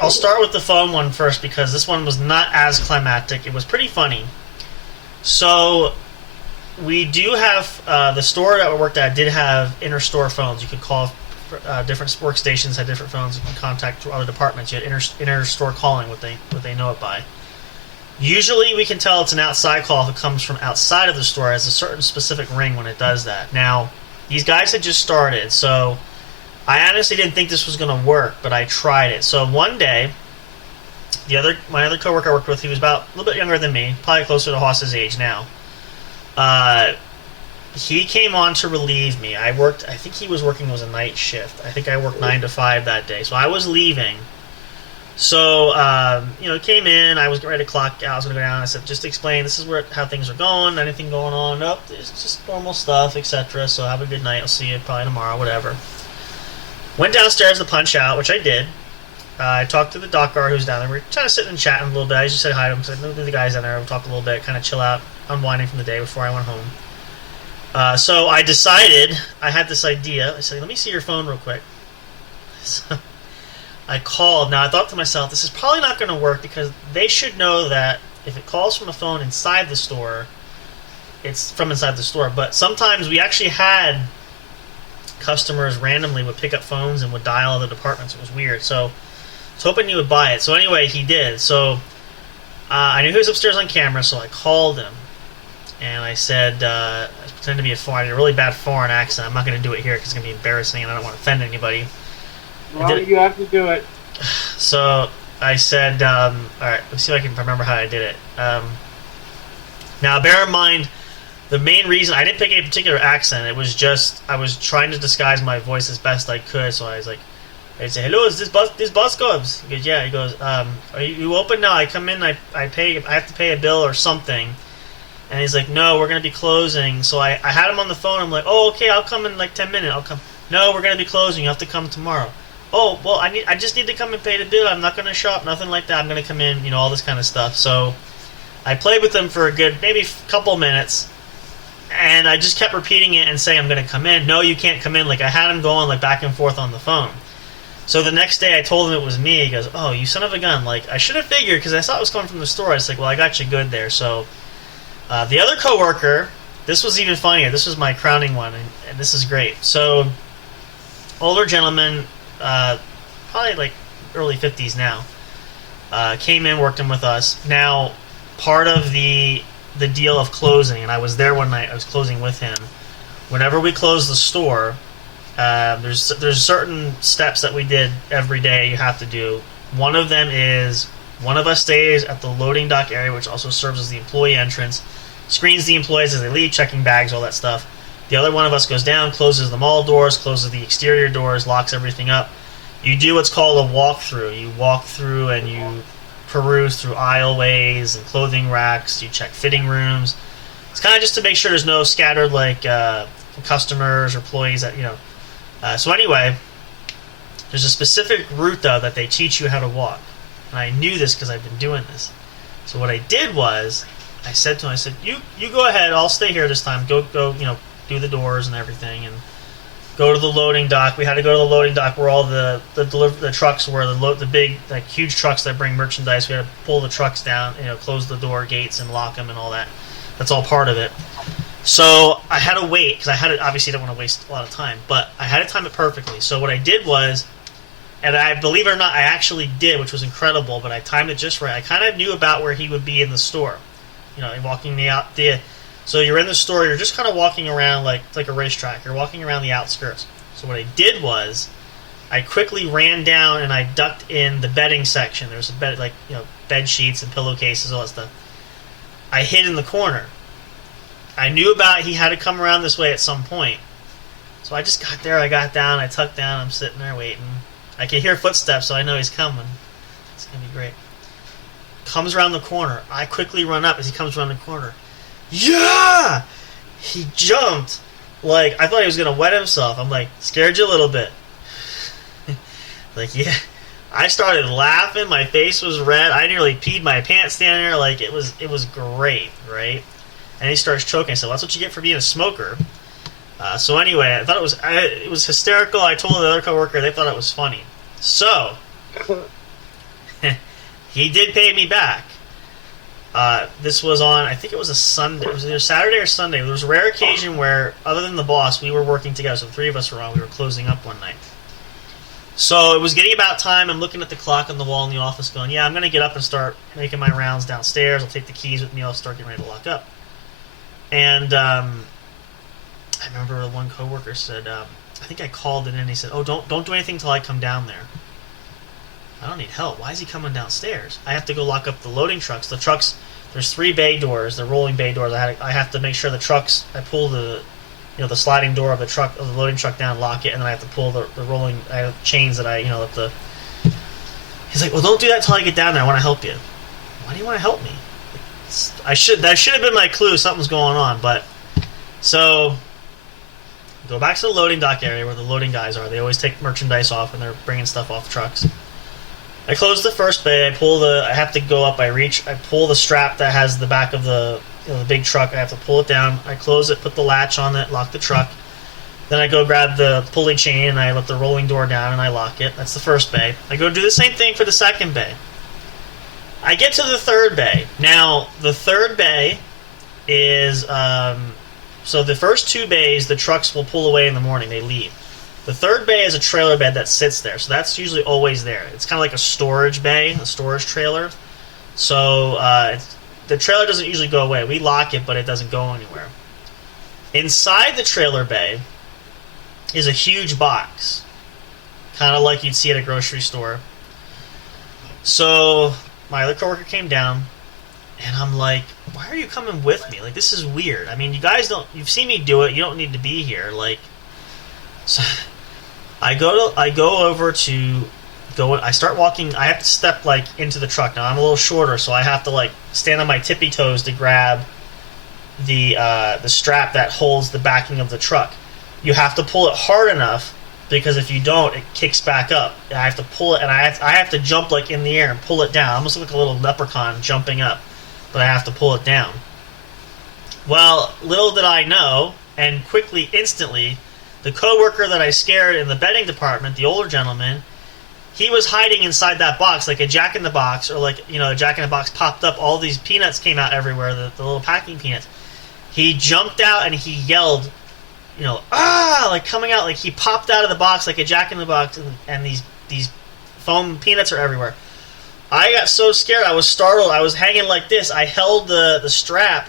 I'll start with the phone one first, because this one was not as climactic. It was pretty funny. So we do have, the store that we worked at did have inter-store phones. You could call different workstations, had different phones. You can contact other departments. You had inter-store calling, what they know it by. Usually we can tell it's an outside call if it comes from outside of the store. It has a certain specific ring when it does that. Now, these guys had just started, so I honestly didn't think this was going to work, but I tried it. So one day, my other coworker I worked with, he was about a little bit younger than me, probably closer to Hoss's age now. He came on to relieve me. I think he was working, it was a night shift. I think I worked 9 to 5 that day. So I was leaving. So, came in, I was getting ready to clock out, I was going to go down. I said, just explain, this is how things are going, anything going on? Nope, it's just normal stuff, etc. So have a good night, I'll see you probably tomorrow, whatever. Went downstairs to punch out, which I did. I talked to the dock guard who's down there. We were trying to sit and chat a little bit. I just said hi to him because I knew the guys down there. We talked a little bit, kind of chill out, unwinding from the day before I went home. So I decided, I had this idea. I said, let me see your phone real quick. So I called. Now I thought to myself, this is probably not going to work, because they should know that if it calls from a phone inside the store, it's from inside the store. But sometimes we actually had customers randomly would pick up phones and would dial other departments. It was weird. So I was hoping he would buy it. So anyway, he did. So I knew he was upstairs on camera, so I called him. And I said, I pretended to be a foreign, a really bad foreign accent. I'm not going to do it here because it's going to be embarrassing and I don't want to offend anybody. Well, you have to do it. So I said, all right, let's see if I can remember how I did it. Now, bear in mind, the main reason, I didn't pick a particular accent. It was just, I was trying to disguise my voice as best I could. So I was like, I say, hello, is this bus goes? He goes, yeah. He goes, are you open now? I come in, I have to pay a bill or something. And he's like, no, we're going to be closing. So I had him on the phone. I'm like, oh, okay, I'll come in like 10 minutes. I'll come. No, we're going to be closing. You have to come tomorrow. Oh, well, I just need to come and pay the bill. I'm not going to shop, nothing like that. I'm going to come in, all this kind of stuff. So I played with him for a good, maybe couple minutes. And I just kept repeating it and saying, I'm going to come in. No, you can't come in. Like, I had him going like back and forth on the phone. So the next day I told him it was me. He goes, oh, you son of a gun. Like, I should have figured because I saw it was coming from the store. I was like, well, I got you good there. So the other coworker this was even funnier. This was my crowning one, and this is great. So, older gentleman, probably like early 50s now, came in, worked in with us. Now, part of the deal of closing, and I was there one night, I was closing with him. Whenever we close the store, there's certain steps that we did every day you have to do. One of them is one of us stays at the loading dock area, which also serves as the employee entrance, screens the employees as they leave, checking bags, all that stuff. The other one of us goes down, closes the mall doors, closes the exterior doors, locks everything up. You do what's called a walkthrough. You walk through and you peruse through aisleways and clothing racks. You check fitting rooms. It's kind of just to make sure there's no scattered customers or employees that So anyway, there's a specific route though that they teach you how to walk, and I knew this because I've been doing this. So what I did was, I said to him, you go ahead. I'll stay here this time. Go. Do the doors and everything, and go to the loading dock. We had to go to the loading dock where all the trucks were, the big, like, huge trucks that bring merchandise. We had to pull the trucks down, close the door gates and lock them and all that. That's all part of it. So I had to wait because obviously don't want to waste a lot of time, but I had to time it perfectly. So what I did was, and I believe it or not, I actually did, which was incredible, but I timed it just right. I kind of knew about where he would be in the store, walking So you're in the store, you're just kind of walking around like a racetrack. You're walking around the outskirts. So what I did was, I quickly ran down and I ducked in the bedding section. There's a bed, bed sheets and pillowcases, all that stuff. I hid in the corner. I knew he had to come around this way at some point. So I just got there, I got down, I tucked down, I'm sitting there waiting. I can hear footsteps, so I know he's coming. It's going to be great. Comes around the corner. I quickly run up as he comes around the corner. Yeah! He jumped. Like, I thought he was going to wet himself. I'm like, scared you a little bit. Like, yeah. I started laughing. My face was red. I nearly peed my pants standing there. Like, it was great, right? And he starts choking. I said, well, that's what you get for being a smoker. So anyway, I thought it was hysterical. I told the other coworker. They thought it was funny. So, he did pay me back. This was on, I think it was a Sunday. It was either Saturday or Sunday. There was a rare occasion where, other than the boss, we were working together. So the three of us were on. We were closing up one night. So it was getting about time. I'm looking at the clock on the wall in the office going, yeah, I'm going to get up and start making my rounds downstairs. I'll take the keys with me. I'll start getting ready to lock up. And I remember one coworker said, I think I called it in. He said, oh, don't do anything until I come down there. I don't need help. Why is he coming downstairs? I have to go lock up the loading trucks. The trucks, there's 3 bay doors. They're rolling bay doors. I have to make sure the trucks, I pull the sliding door of the loading truck down, lock it, and then I have to pull the rolling, I have chains that he's like, well, don't do that until I get down there. I want to help you. Why do you want to help me? That should have been my clue. Something's going on. But, so, go back to the loading dock area where the loading guys are. They always take merchandise off when they're bringing stuff off trucks. I close the first bay. I have to go up. I pull the strap that has the back of the big truck. I have to pull it down. I close it, put the latch on it, lock the truck. Then I go grab the pulley chain and I let the rolling door down and I lock it. That's the first bay. I go do the same thing for the second bay. I get to the third bay. Now, the third bay is so the first 2 bays, the trucks will pull away in the morning. They leave. The third bay is a trailer bed that sits there, so that's usually always there. It's kind of like a storage bay, a storage trailer. So the trailer doesn't usually go away. We lock it, but it doesn't go anywhere. Inside the trailer bay is a huge box, kind of like you'd see at a grocery store. So my other coworker came down, and I'm like, why are you coming with me? Like, this is weird. I mean, you've seen me do it. You don't need to be here. Like, so I start walking. I have to step into the truck. Now I'm a little shorter, so I have to stand on my tippy toes to grab the strap that holds the backing of the truck. You have to pull it hard enough because if you don't, it kicks back up. And I have to pull it, and I have to jump in the air and pull it down. I almost look like a little leprechaun jumping up, but I have to pull it down. Well, little did I know, and instantly, the coworker that I scared in the bedding department, the older gentleman, he was hiding inside that box like a Jack-in-the-Box, or a Jack-in-the-Box popped up. All these peanuts came out everywhere, the little packing peanuts. he jumped out and he yelled, ah, like coming out, like he popped out of the box like a Jack-in-the-Box, and these foam peanuts are everywhere. I got so scared, I was startled, I was hanging like this, I held the strap,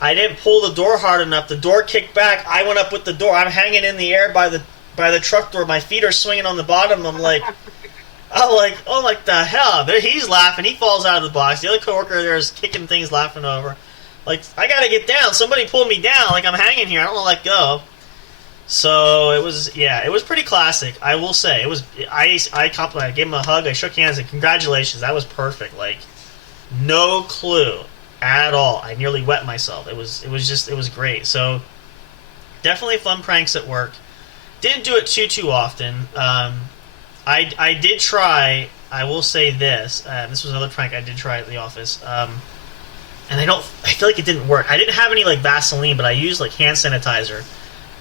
I didn't pull the door hard enough, the door kicked back, I went up with the door, I'm hanging in the air by the truck door, my feet are swinging on the bottom, I'm like, oh, like the hell, there he's laughing, he falls out of the box, the other coworker there is kicking things, laughing over, like, I gotta get down, somebody pull me down, like I'm hanging here, I don't want to let go. So it was pretty classic, I will say. It was I complimented, I gave him a hug, I shook hands, and congratulations, that was perfect. Like, no clue at all. I nearly wet myself. It was great. So definitely fun pranks at work. Didn't do it too often. I did try. I will say this. This was another prank I did try at the office. And I feel like it didn't work. I didn't have any like Vaseline, but I used like hand sanitizer.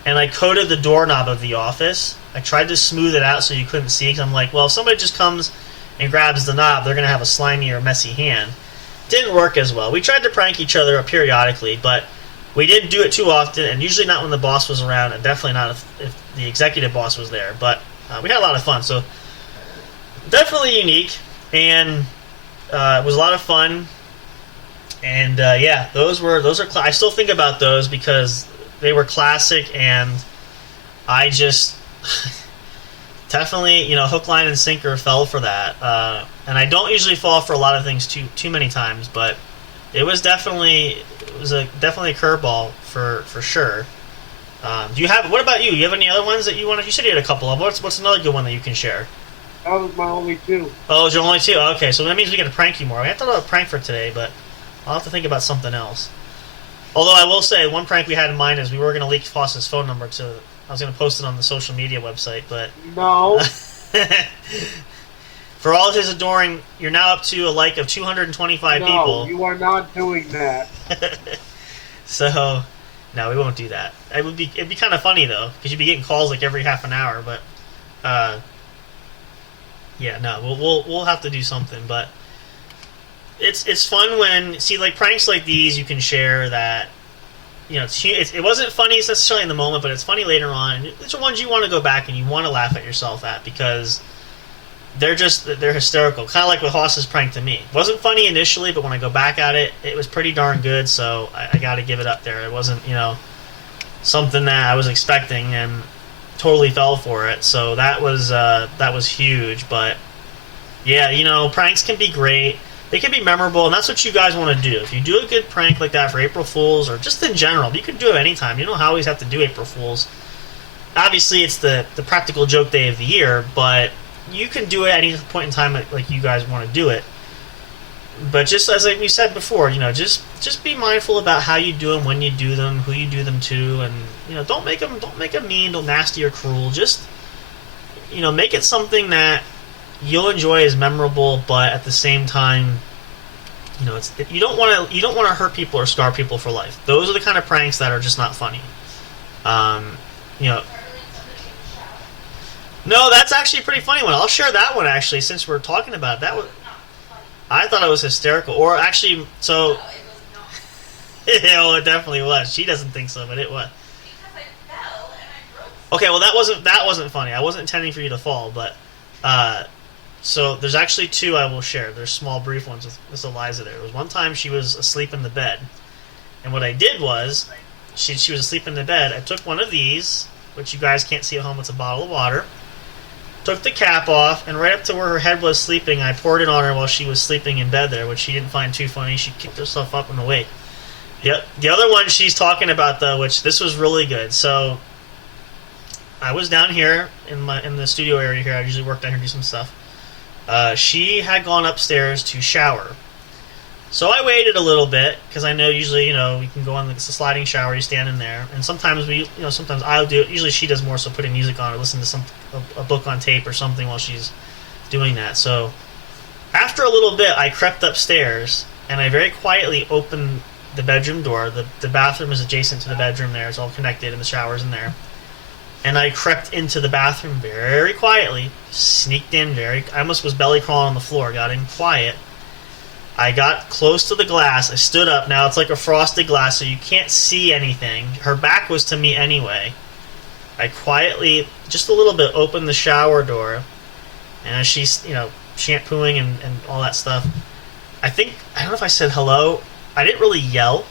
And I coated the doorknob of the office. I tried to smooth it out so you couldn't see, because I'm like, well, if somebody just comes and grabs the knob, they're going to have a slimy or messy hand. Didn't work as well. We tried to prank each other periodically, but we didn't do it too often, and usually not when the boss was around, and definitely not if the executive boss was there. But we had a lot of fun, so definitely unique, and it was a lot of fun. And those are I still think about those because they were classic, and I just definitely, hook, line, and sinker fell for that. And I don't usually fall for a lot of things too many times, but it was definitely a curveball for sure. What about you? You have any other ones that you wanted? You said you had a couple of. What's another good one that you can share? That was my only two. Oh, it was your only two? Okay, so that means we got to prank you more. I thought about a prank for today, but I'll have to think about something else. Although I will say, one prank we had in mind is we were going to leak Foss's phone number I was going to post it on the social media website, but... No. For all of his adoring, you're now up to a like of 225 people. No, you are not doing that. So, no, we won't do that. It'd be kind of funny, though, because you'd be getting calls like every half an hour, but... we'll have to do something, but... It's fun when like pranks like these you can share that it wasn't funny necessarily in the moment, but it's funny later on. It's the ones you want to go back and you want to laugh at yourself at because they're hysterical. Kind of like with Hoss's prank to me. It wasn't funny initially, but when I go back at it, it was pretty darn good. So I got to give it up there. It wasn't something that I was expecting and totally fell for it. So that was huge. But yeah, pranks can be great. They can be memorable, and that's what you guys want to do. If you do a good prank like that for April Fools, or just in general, you can do it anytime. You don't always have to do April Fools. Obviously, it's the practical joke day of the year, but you can do it at any point in time like you guys want to do it. But just as we said before, just be mindful about how you do them, when you do them, who you do them to, and don't make them mean, don't nasty or cruel. Just make it something that you'll enjoy as memorable, but at the same time, you don't want to hurt people or scar people for life. Those are the kind of pranks that are just not funny. No, that's actually a pretty funny one. I'll share that one actually, since we're talking about it. I thought it was hysterical. Or actually, so it definitely was. She doesn't think so, but it was. Because I fell and I broke. Okay, well that wasn't funny. I wasn't intending for you to fall, but. So there's actually two I will share. There's small, brief ones with Miss Eliza there. There was one time she was asleep in the bed. And what I did was, she was asleep in the bed. I took one of these, which you guys can't see at home. It's a bottle of water. Took the cap off, and right up to where her head was sleeping, I poured it on her while she was sleeping in bed there, which she didn't find too funny. She kicked herself up and awake. Yep. The other one she's talking about, though, which this was really good. So I was down here in the studio area here. I usually work down here and do some stuff. She had gone upstairs to shower. So I waited a little bit, because I know usually, we can go on the sliding shower, you stand in there, and sometimes sometimes I'll do it. Usually she does more, so putting music on or listen to a book on tape or something while she's doing that. So after a little bit, I crept upstairs, and I very quietly opened the bedroom door. The bathroom is adjacent to the bedroom there. It's all connected, and the shower's in there. And I crept into the bathroom very quietly, sneaked in I almost was belly crawling on the floor, got in quiet. I got close to the glass. I stood up. Now it's like a frosted glass, so you can't see anything. Her back was to me anyway. I quietly, just a little bit, opened the shower door, and as she's, shampooing and all that stuff, I don't know if I said hello. I didn't really yell.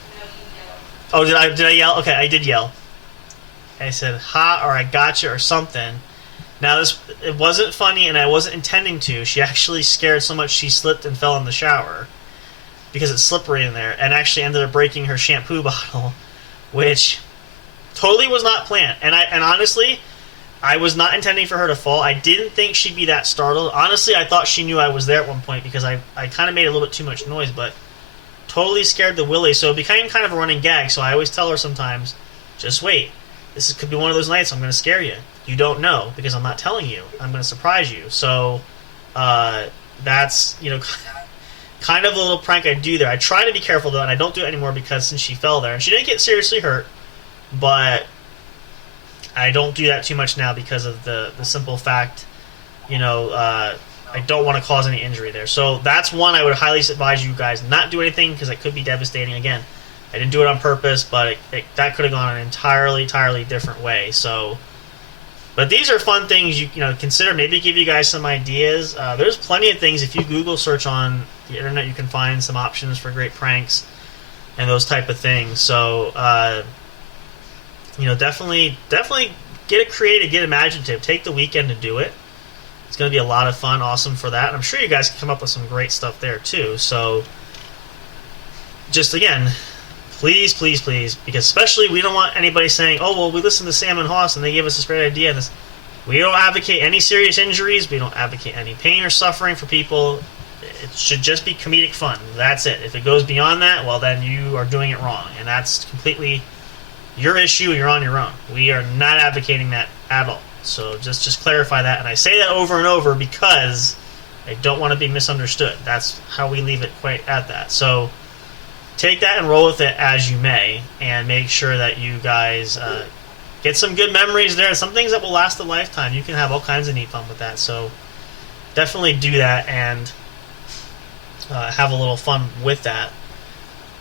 Oh, did I yell? Okay, I did yell. I said ha, or I gotcha, or something. Now it wasn't funny, and I wasn't intending to. She actually scared so much she slipped and fell in the shower because it's slippery in there, and actually ended up breaking her shampoo bottle, which totally was not planned. And honestly, I was not intending for her to fall. I didn't think she'd be that startled. Honestly, I thought she knew I was there at one point because I kind of made a little bit too much noise, but totally scared the willy. So it became kind of a running gag. So I always tell her sometimes, just wait. Could be one of those nights I'm going to scare you. You don't know because I'm not telling you. I'm going to surprise you. So that's, kind of a little prank I do there. I try to be careful though, and I don't do it anymore because since she fell there, and she didn't get seriously hurt, but I don't do that too much now because of the simple fact, I don't want to cause any injury there. So that's one I would highly advise you guys not do anything because it could be devastating. Again, I didn't do it on purpose, but that could have gone an entirely different way. So, but these are fun things you consider. Maybe give you guys some ideas. There's plenty of things if you Google search on the internet, you can find some options for great pranks and those type of things. So, definitely get creative, get imaginative. Take the weekend to do it. It's going to be a lot of fun, awesome for that. And I'm sure you guys can come up with some great stuff there too. So, just again, please, because especially we don't want anybody saying, oh, well, we listened to Sam and Hoss and they gave us this great idea. And we don't advocate any serious injuries. We don't advocate any pain or suffering for people. It should just be comedic fun. That's it. If it goes beyond that, well, then you are doing it wrong. And that's completely your issue. You're on your own. We are not advocating that at all. So just clarify that. And I say that over and over because I don't want to be misunderstood. That's how we leave it quite at that. So take that and roll with it as you may, and make sure that you guys get some good memories there. Some things that will last a lifetime. You can have all kinds of neat fun with that. So definitely do that and have a little fun with that.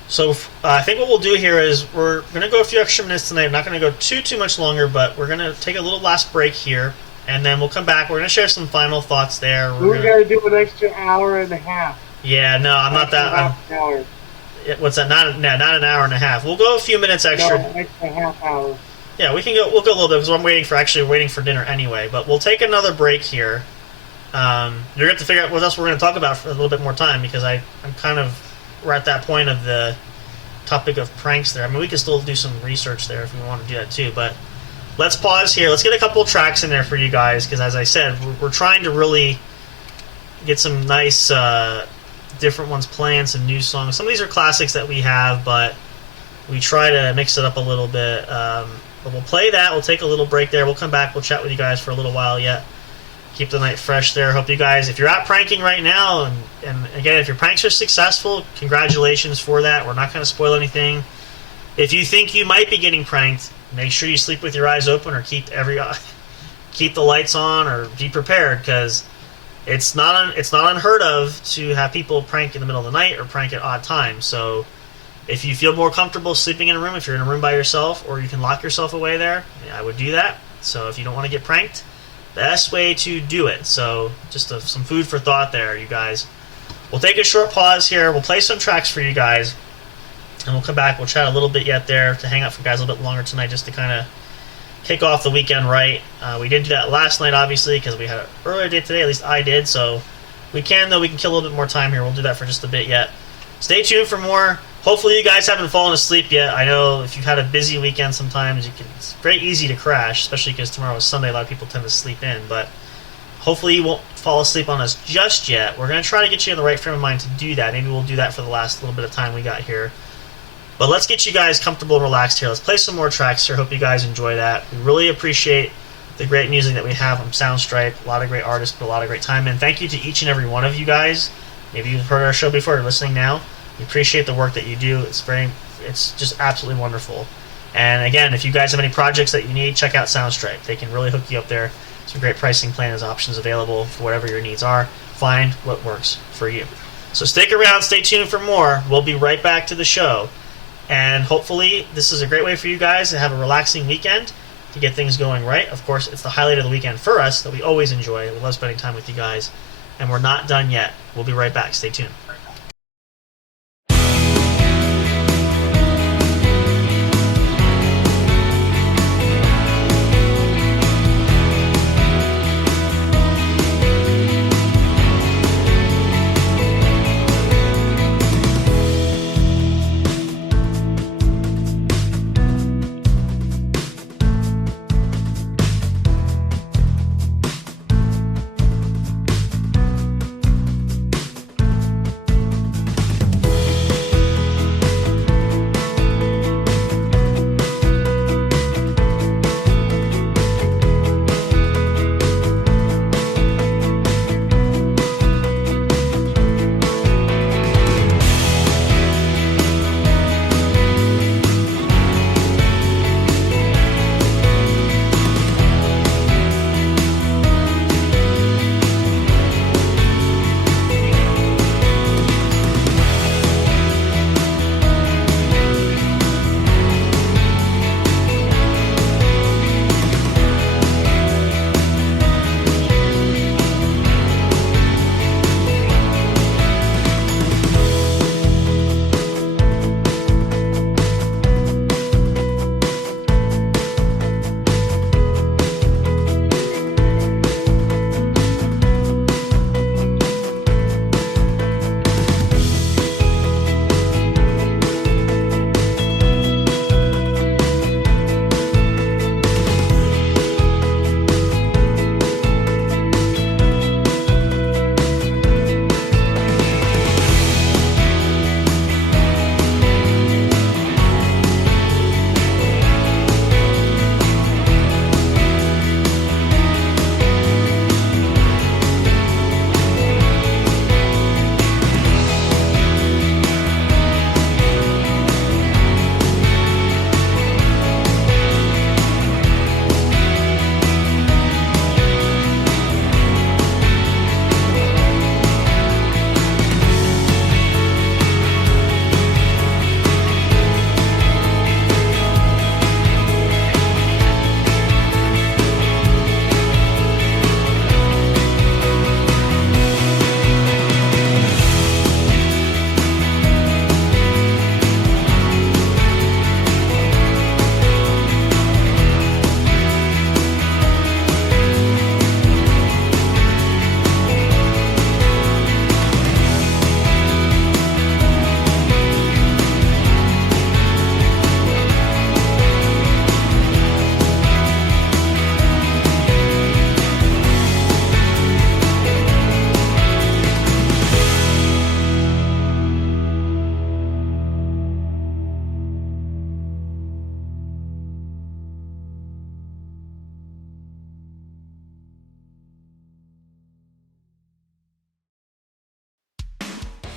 So I think what we'll do here is we're going to go a few extra minutes tonight. I'm not going to go too much longer, but we're going to take a little last break here, and then we'll come back. We're going to share some final thoughts there. We're going to do an extra hour and a half. Yeah, no, I'm not that. What's that? Not an hour and a half. We'll go a few minutes extra. No, extra half hour. Yeah, we'll go a little bit because I'm waiting for dinner anyway. But we'll take another break here. You're going to have to figure out what else we're going to talk about for a little bit more time because we're at that point of the topic of pranks there. I mean, we can still do some research there if we want to do that too. But let's pause here. Let's get a couple of tracks in there for you guys because, as I said, we're trying to really get some nice different ones playing, some new songs. Some of these are classics that we have, but we try to mix it up a little bit. But we'll play that. We'll take a little break there. We'll come back. We'll chat with you guys for a little while yet. Keep the night fresh there. Hope you guys, if you're out pranking right now, and again, if your pranks are successful, congratulations for that. We're not going to spoil anything. If you think you might be getting pranked, make sure you sleep with your eyes open or keep the lights on or be prepared because it's not unheard of to have people prank in the middle of the night or prank at odd times. So if you feel more comfortable sleeping in a room, if you're in a room by yourself, or you can lock yourself away there, I would do that. So if you don't want to get pranked, best way to do it. So just some food for thought there, you guys. We'll take a short pause here. We'll play some tracks for you guys, and we'll come back. We'll chat a little bit yet there to hang out for you guys a little bit longer tonight just to kind of kick off the weekend right. We didn't do that last night, obviously, because we had an earlier day today. At least I did. So we can kill a little bit more time here. We'll do that for just a bit yet. Stay tuned for more. Hopefully you guys haven't fallen asleep yet. I know if you've had a busy weekend sometimes, it's very easy to crash, especially because tomorrow is Sunday. A lot of people tend to sleep in. But hopefully you won't fall asleep on us just yet. We're going to try to get you in the right frame of mind to do that. Maybe we'll do that for the last little bit of time we got here. But let's get you guys comfortable and relaxed here. Let's play some more tracks here. Hope you guys enjoy that. We really appreciate the great music that we have from Soundstripe. A lot of great artists, but a lot of great time. And thank you to each and every one of you guys. Maybe you've heard our show before, you're listening now. We appreciate the work that you do. It's just absolutely wonderful. And again, if you guys have any projects that you need, check out Soundstripe. They can really hook you up there. Some great pricing plans, options available for whatever your needs are. Find what works for you. So stick around, stay tuned for more. We'll be right back to the show. And hopefully this is a great way for you guys to have a relaxing weekend, to get things going right. Of course, it's the highlight of the weekend for us that we always enjoy. We love spending time with you guys. And we're not done yet. We'll be right back. Stay tuned.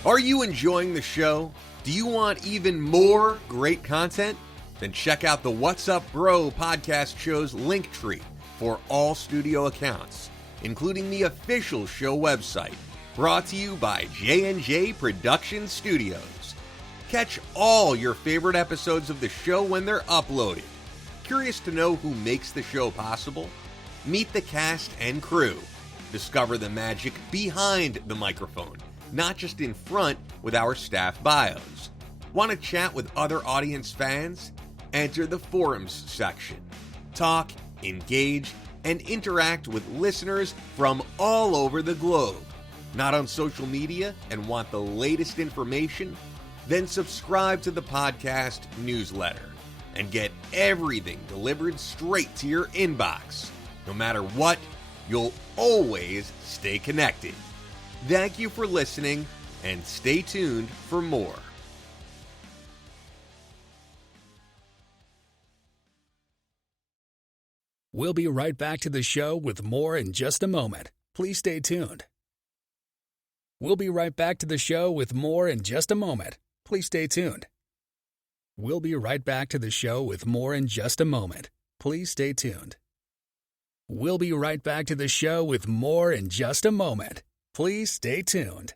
Are you enjoying the show? Do you want even more great content? Then check out the What's Up Bro podcast show's link tree for all studio accounts, including the official show website, brought to you by J&J Production Studios. Catch all your favorite episodes of the show when they're uploaded. Curious to know who makes the show possible? Meet the cast and crew. Discover the magic behind the microphone, not just in front with our staff bios. Want to chat with other audience fans? Enter the forums section. Talk, engage, and interact with listeners from all over the globe. Not on social media and want the latest information? Then subscribe to the podcast newsletter and get everything delivered straight to your inbox. No matter what, you'll always stay connected. Thank you for listening, and stay tuned for more. We'll be right back to the show with more in just a moment. Please stay tuned. We'll be right back to the show with more in just a moment. Please stay tuned. We'll be right back to the show with more in just a moment. Please stay tuned. We'll be right back to the show with more in just a moment. Please stay tuned.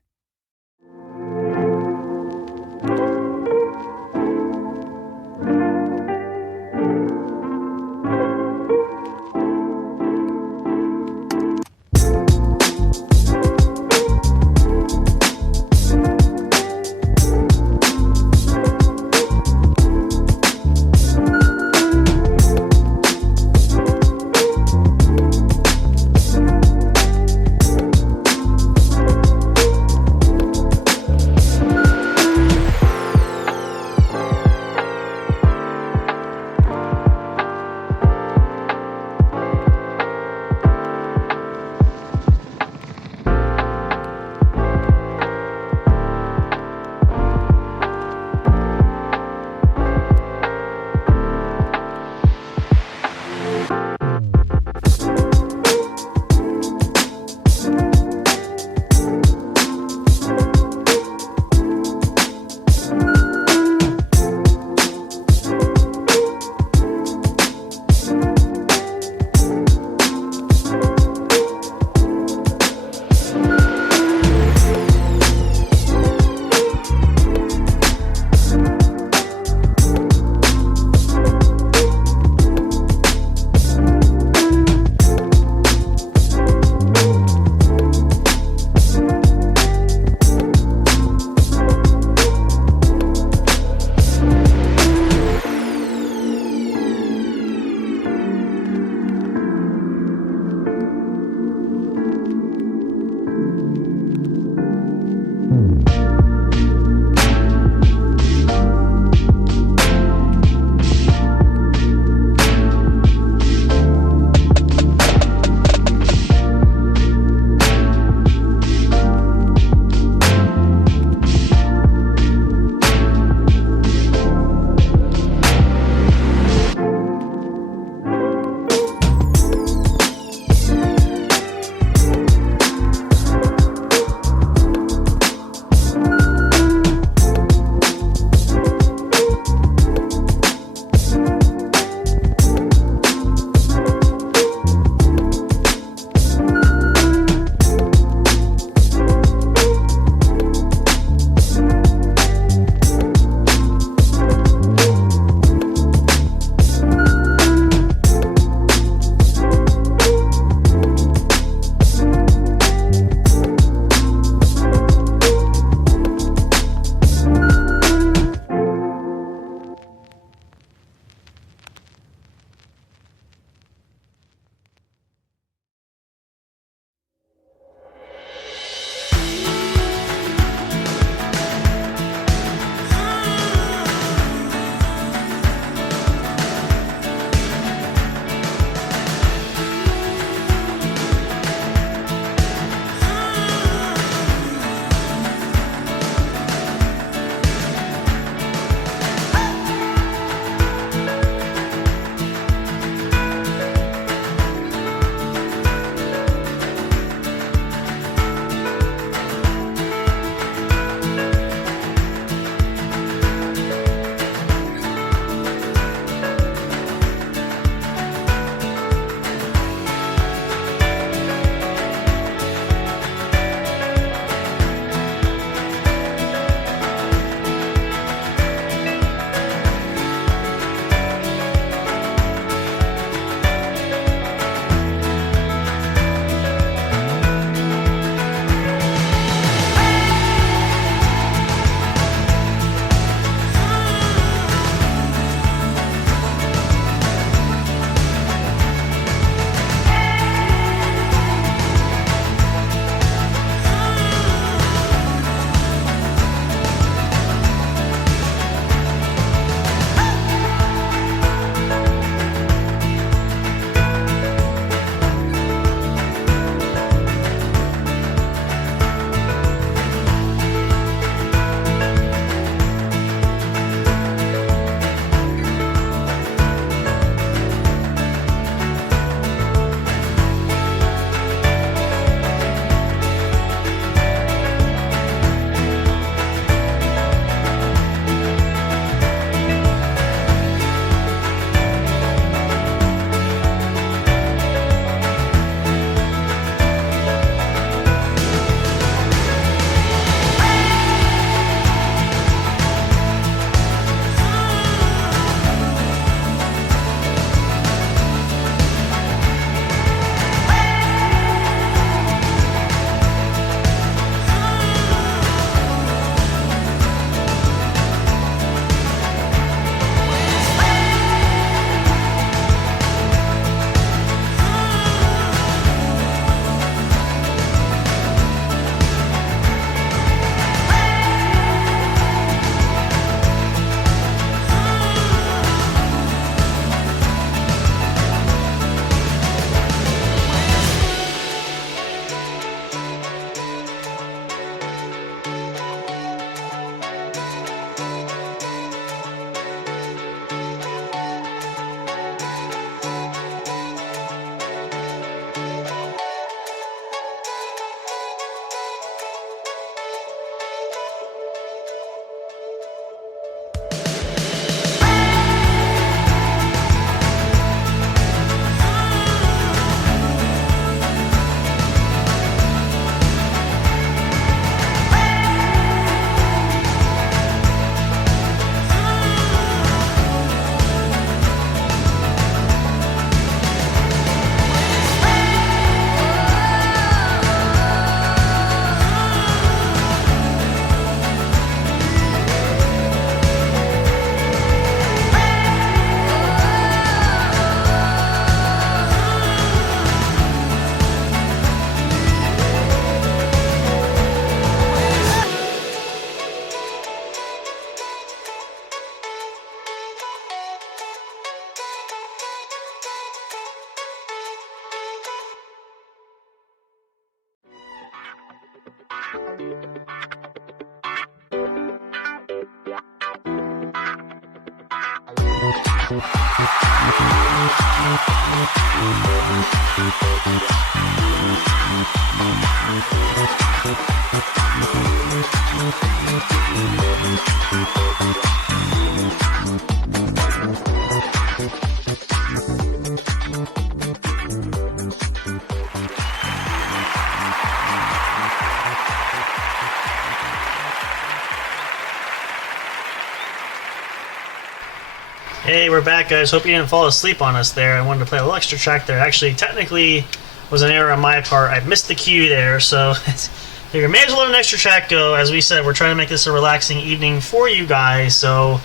Hey, we're back, guys. Hope you didn't fall asleep on us there. I wanted to play a little extra track there. Actually, technically, was an error on my part. I missed the cue there, so figure may as well let an extra track go. As we said, we're trying to make this a relaxing evening for you guys, so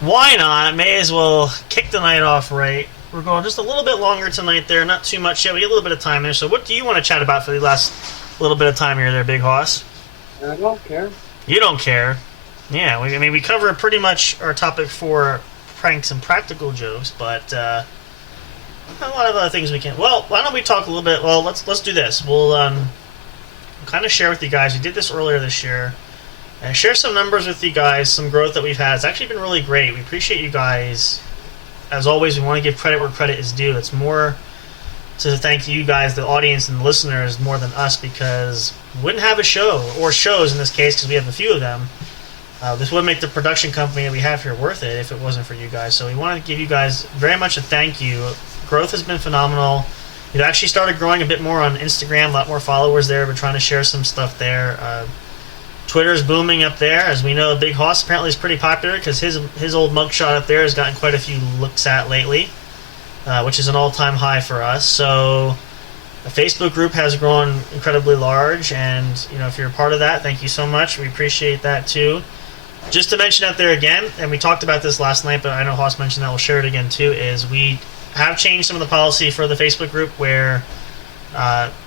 why not? May as well kick the night off right. We're going just a little bit longer tonight there, not too much yet. We get a little bit of time there, so what do you want to chat about for the last little bit of time here there, Big Hoss? I don't care. You don't care. Yeah, we cover pretty much our topic for pranks and practical jokes, but a lot of other things we can. Well, why don't we talk a little bit? Well, let's do this. We'll kind of share with you guys. We did this earlier this year, and share some numbers with you guys, some growth that we've had. It's actually been really great. We appreciate you guys. As always, we want to give credit where credit is due. It's more to thank you guys, the audience and the listeners, more than us, because we wouldn't have a show, or shows in this case, because we have a few of them. This would make the production company that we have here worth it if it wasn't for you guys. So we want to give you guys very much a thank you. Growth has been phenomenal. We've actually started growing a bit more on Instagram, a lot more followers there. We're trying to share some stuff there. Twitter's booming up there. As we know, Big Hoss apparently is pretty popular because his old mugshot up there has gotten quite a few looks at lately, which is an all-time high for us. So the Facebook group has grown incredibly large, and if you're a part of that, thank you so much. We appreciate that too. Just to mention out there again, and we talked about this last night, but I know Hoss mentioned that, we'll share it again too, is we have changed some of the policy for the Facebook group where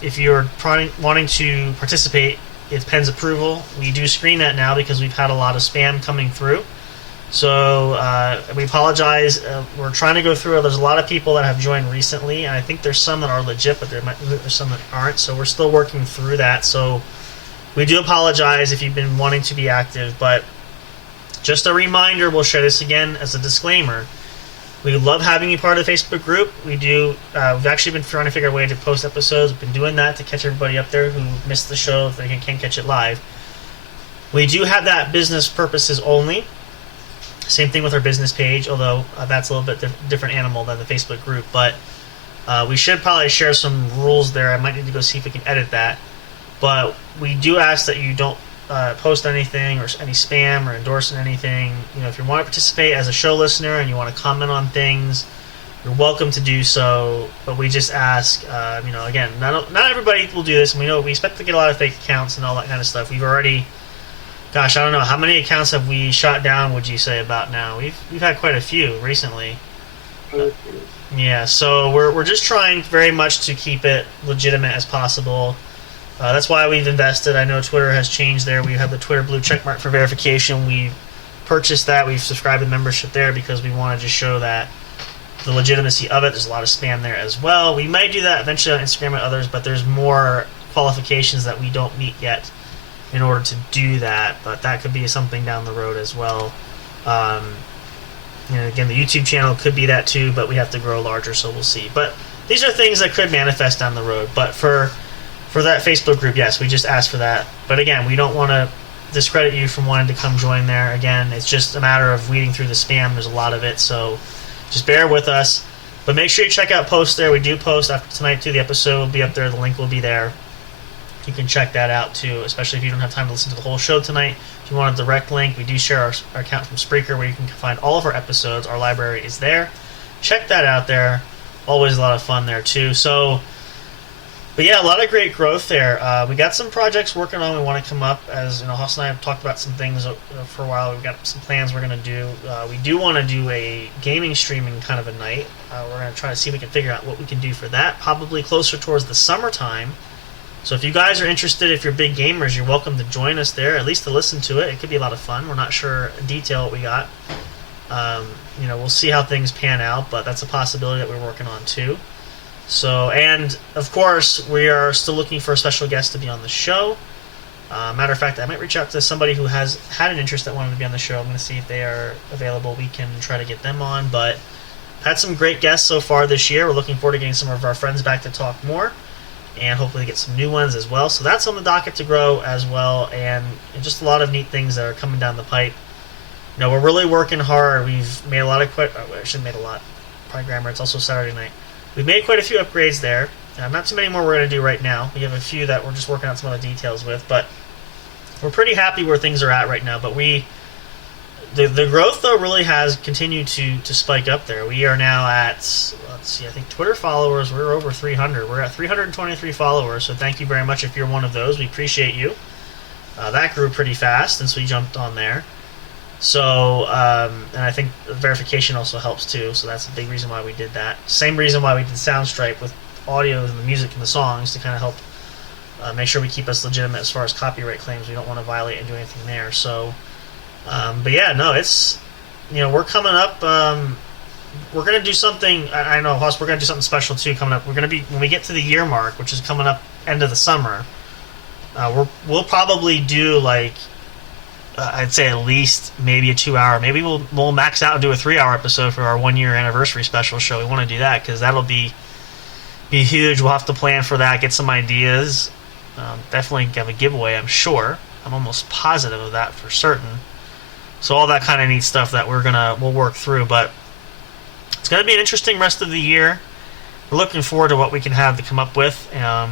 if you're wanting to participate, it depends approval. We do screen that now because we've had a lot of spam coming through. So we apologize. We're trying to go through it. There's a lot of people that have joined recently, and I think there's some that are legit, but there's some that aren't. So we're still working through that. So we do apologize if you've been wanting to be active, but just a reminder, we'll share this again as a disclaimer. We love having you part of the Facebook group. We've actually been trying to figure out a way to post episodes. We've been doing that to catch everybody up there who missed the show if they can't catch it live. We do have that business purposes only. Same thing with our business page, although that's a little bit different animal than the Facebook group. But we should probably share some rules there. I might need to go see if we can edit that. But we do ask that you don't post anything or any spam or endorsing anything. If you want to participate as a show listener and you want to comment on things, you're welcome to do so. But we just ask, again, not everybody will do this. And we expect to get a lot of fake accounts and all that kind of stuff. We've already, I don't know, how many accounts have we shot down, would you say, about now? We've had quite a few recently. Yeah, so we're just trying very much to keep it legitimate as possible. That's why we've invested. I know Twitter has changed there. We have the Twitter blue checkmark for verification. We purchased that. We've subscribed to membership there because we want to just show that the legitimacy of it. There's a lot of spam there as well. We might do that eventually on Instagram and others, but there's more qualifications that we don't meet yet in order to do that. But that could be something down the road as well. Again, the YouTube channel could be that too, but we have to grow larger, so we'll see. But these are things that could manifest down the road. But for that Facebook group, yes, we just asked for that. But again, we don't want to discredit you from wanting to come join there. Again, it's just a matter of weeding through the spam. There's a lot of it, so just bear with us. But make sure you check out posts there. We do post after tonight too. The episode will be up there. The link will be there. You can check that out too, especially if you don't have time to listen to the whole show tonight. If you want a direct link, we do share our account from Spreaker where you can find all of our episodes. Our library is there. Check that out there. Always a lot of fun there too. But yeah, a lot of great growth there. We got some projects working on. We want to come up, as Hoss and I have talked about some things for a while. We've got some plans we're going to do. We do want to do a gaming streaming kind of a night. We're going to try to see if we can figure out what we can do for that. Probably closer towards the summertime. So if you guys are interested, if you're big gamers, you're welcome to join us there, at least to listen to it. It could be a lot of fun. We're not sure in detail what we got. We'll see how things pan out, but that's a possibility that we're working on too. So, and of course, we are still looking for a special guest to be on the show. Matter of fact, I might reach out to somebody who has had an interest that wanted to be on the show. I'm going to see if they are available. We can try to get them on. But had some great guests so far this year. We're looking forward to getting some of our friends back to talk more, and hopefully get some new ones as well. So that's on the docket to grow as well, and just a lot of neat things that are coming down the pipe. We're really working hard. We've made a lot of I shouldn't made a lot. Probably grammar. It's also Saturday night. We've made quite a few upgrades there. Not too many more we're going to do right now. We have a few that we're just working out some other details with, but we're pretty happy where things are at right now. But the growth, though, really has continued to spike up there. We are now at, let's see, I think Twitter followers, we're over 300. We're at 323 followers, so thank you very much if you're one of those. We appreciate you. That grew pretty fast since we jumped on there. So, and I think verification also helps too, so that's a big reason why we did that. Same reason why we did Soundstripe with audio and the music and the songs, to kind of help make sure we keep us legitimate as far as copyright claims. We don't want to violate and do anything there. So, but yeah, no, it's, we're coming up. We're going to do something, I know, Hoss, we're going to do something special too coming up. We're going to be, when we get to the year mark, which is coming up end of the summer, we'll probably do like, I'd say at least maybe a 2-hour. Maybe we'll max out and do a 3-hour episode for our 1-year anniversary special show. We want to do that because that'll be huge. We'll have to plan for that, get some ideas. Definitely have a giveaway, I'm sure. I'm almost positive of that for certain. So all that kind of neat stuff that we'll work through. But it's going to be an interesting rest of the year. We're looking forward to what we can have to come up with. As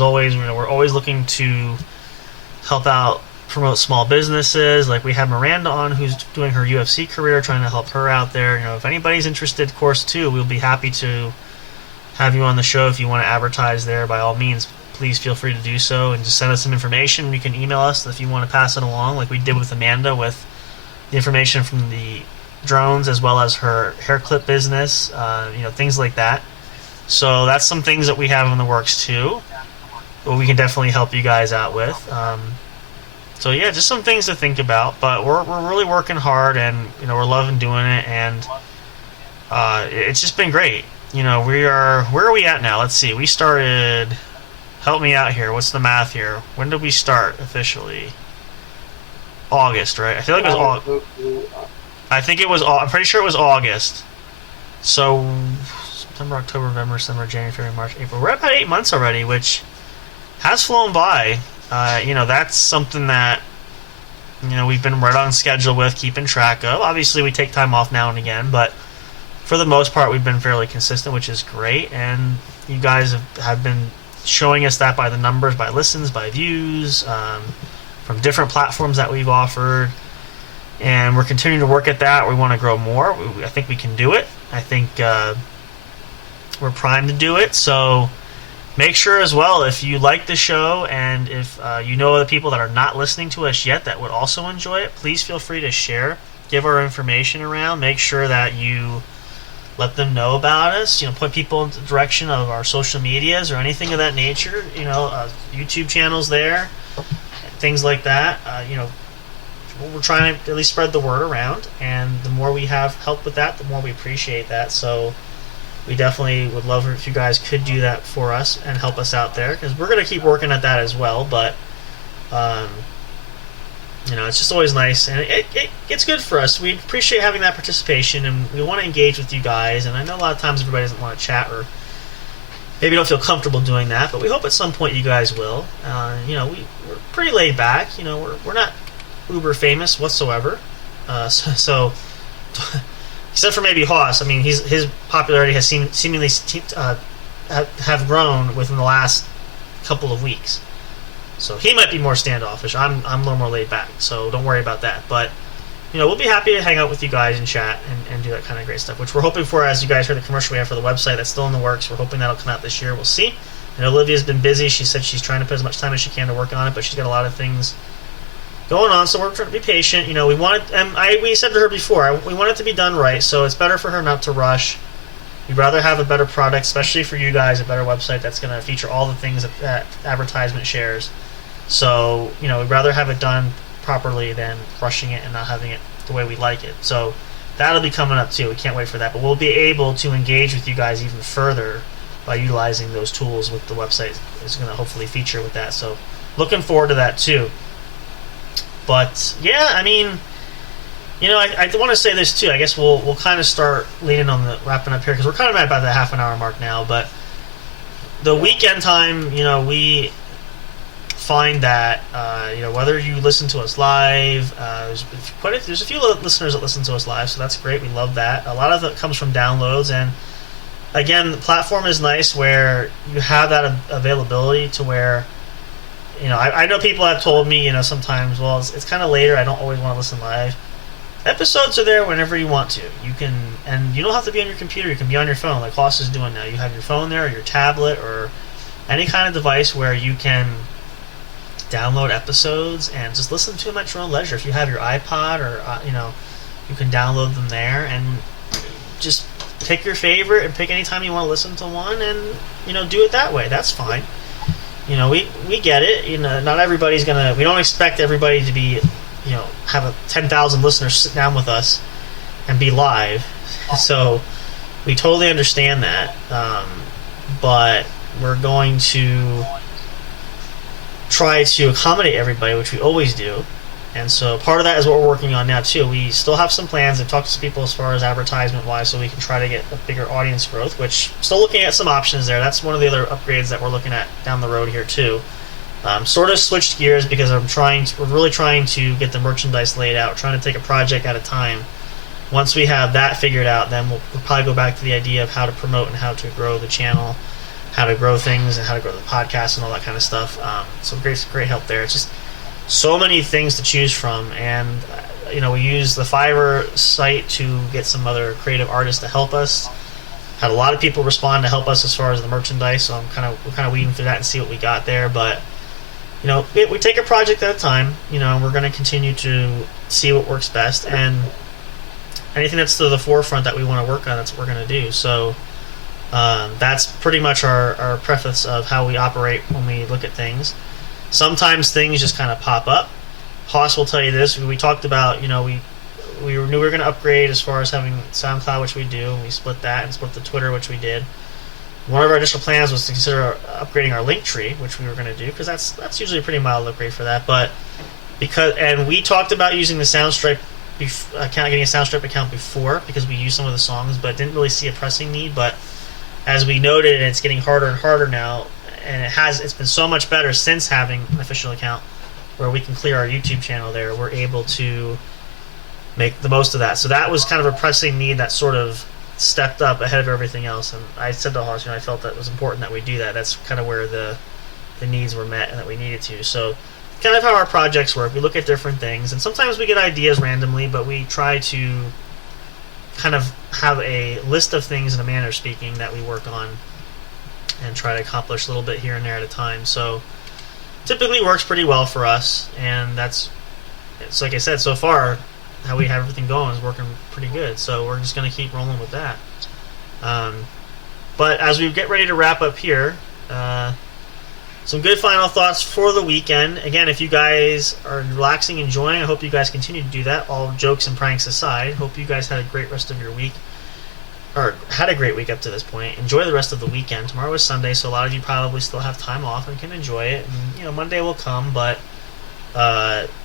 always, we're always looking to help out, promote small businesses. Like we have Miranda on, who's doing her UFC career, trying to help her out there. If anybody's interested, of course, too, we'll be happy to have you on the show. If you want to advertise there, by all means, please feel free to do so, and just send us some information. You can email us if you want to pass it along, like we did with Amanda, with the information from the drones as well as her hair clip business, things like that. So that's some things that we have in the works too, but we can definitely help you guys out with. So yeah, just some things to think about. But we're really working hard, and we're loving doing it, and it's just been great. Where are we at now? Let's see. We started. Help me out here. What's the math here? When did we start officially? August, right? I feel like it was August. I think it was. I'm pretty sure it was August. So September, October, November, December, January, February, March, April. We're at about 8 months already, which has flown by. That's something that we've been right on schedule with, keeping track of. Obviously, we take time off now and again, but for the most part, we've been fairly consistent, which is great. And you guys have been showing us that by the numbers, by listens, by views, from different platforms that we've offered. And we're continuing to work at that. We want to grow more. I think we can do it. I think we're primed to do it. So make sure as well, if you like the show, and if you know other people that are not listening to us yet that would also enjoy it, please feel free to share. Give our information around. Make sure that you let them know about us. Point people in the direction of our social medias or anything of that nature. YouTube channels there, things like that. We're trying to at least spread the word around, and the more we have help with that, the more we appreciate that. So we definitely would love if you guys could do that for us and help us out there, because we're going to keep working at that as well. But it's just always nice, and it's good for us. We appreciate having that participation, and we want to engage with you guys. And I know a lot of times everybody doesn't want to chat, or maybe don't feel comfortable doing that, but we hope at some point you guys will. We're pretty laid back. We're not uber famous whatsoever. So except for maybe Hoss. I mean, his popularity has seemingly have grown within the last couple of weeks. So he might be more standoffish. I'm a little more laid back, so don't worry about that. But we'll be happy to hang out with you guys and chat and do that kind of great stuff, which we're hoping for. As you guys heard the commercial we have for the website, that's still in the works. We're hoping that'll come out this year. We'll see. Olivia's been busy. She said she's trying to put as much time as she can to work on it, but she's got a lot of things going on, so we're trying to be patient. We want it, and we said to her before, we want it to be done right, so it's better for her not to rush. We'd rather have a better product, especially for you guys, a better website that's going to feature all the things that advertisement shares. So, we'd rather have it done properly than rushing it and not having it the way we like it. So that'll be coming up too. We can't wait for that. But we'll be able to engage with you guys even further by utilizing those tools with the website. It's going to hopefully feature with that. So looking forward to that too. But yeah, I mean, you know, I want to say this too. I guess we'll kind of start leaning on the wrapping up here because we're kind of at about the half an hour mark now. But the weekend time, you know, we find that you know, whether you listen to us live, there's a few listeners that listen to us live, so that's great. We love that. A lot of it comes from downloads, and again, the platform is nice where you have that availability to where, you know, I know people have told me, you know, sometimes, well, it's kind of later, I don't always want to listen live. Episodes are there whenever you want to. You can, and you don't have to be on your computer. You can be on your phone, like Hoss is doing now. You have your phone there, or your tablet, or any kind of device where you can download episodes and just listen to them at your own leisure. If you have your iPod, or you know, you can download them there and just pick your favorite and pick any time you want to listen to one, and you know, do it that way. That's fine. You know, we get it. You know, not everybody's gonna. We don't expect everybody to be, you know, have 10,000 listeners sit down with us and be live. So we totally understand that. But we're going to try to accommodate everybody, which we always do. And so part of that is what we're working on now too. We still have some plans and talk to some people as far as advertisement wise, so we can try to get a bigger audience growth, which still looking at some options there. That's one of the other upgrades that we're looking at down the road here too. Sort of switched gears because we're really trying to get the merchandise laid out. We're trying to take a project at a time. Once we have that figured out, then we'll probably go back to the idea of how to promote and how to grow the channel, how to grow things, and how to grow the podcast and all that kind of stuff. So great help there. It's just so many things to choose from, and you know, we use the Fiverr site to get some other creative artists to help us. Had a lot of people respond to help us as far as the merchandise, so we're kind of weeding through that and see what we got there. But you know, we take a project at a time. You know, we're going to continue to see what works best, and anything that's to the forefront that we want to work on, that's what we're going to do. So that's pretty much our preface of how we operate when we look at things. Sometimes things just kind of pop up. Hoss will tell you this. We talked about, you know, we knew we were going to upgrade as far as having SoundCloud, which we do, and we split that and split the Twitter, which we did. One of our initial plans was to consider upgrading our link tree, which we were going to do, because that's usually a pretty mild upgrade for that. But and we talked about using the Soundstripe account, getting a Soundstripe account before, because we used some of the songs, but didn't really see a pressing need. But as we noted, it's getting harder and harder now, and it's been so much better since having an official account where we can clear our YouTube channel there. We're able to make the most of that. So that was kind of a pressing need that sort of stepped up ahead of everything else. And I said to Hoss, you know, I felt that it was important that we do that. That's kind of where the needs were met and that we needed to. So kind of how our projects work. We look at different things, and sometimes we get ideas randomly, but we try to kind of have a list of things, in a manner of speaking, that we work on and try to accomplish a little bit here and there at a time. So typically works pretty well for us, and it's like I said, so far how we have everything going is working pretty good. So we're just going to keep rolling with that. But as we get ready to wrap up here, some good final thoughts for the weekend. Again, if you guys are relaxing, enjoying, I hope you guys continue to do that, all jokes and pranks aside. Hope you guys had a great rest of your week, or had a great week up to this point. Enjoy the rest of the weekend. Tomorrow is Sunday, so a lot of you probably still have time off and can enjoy it. And, you know, Monday will come, but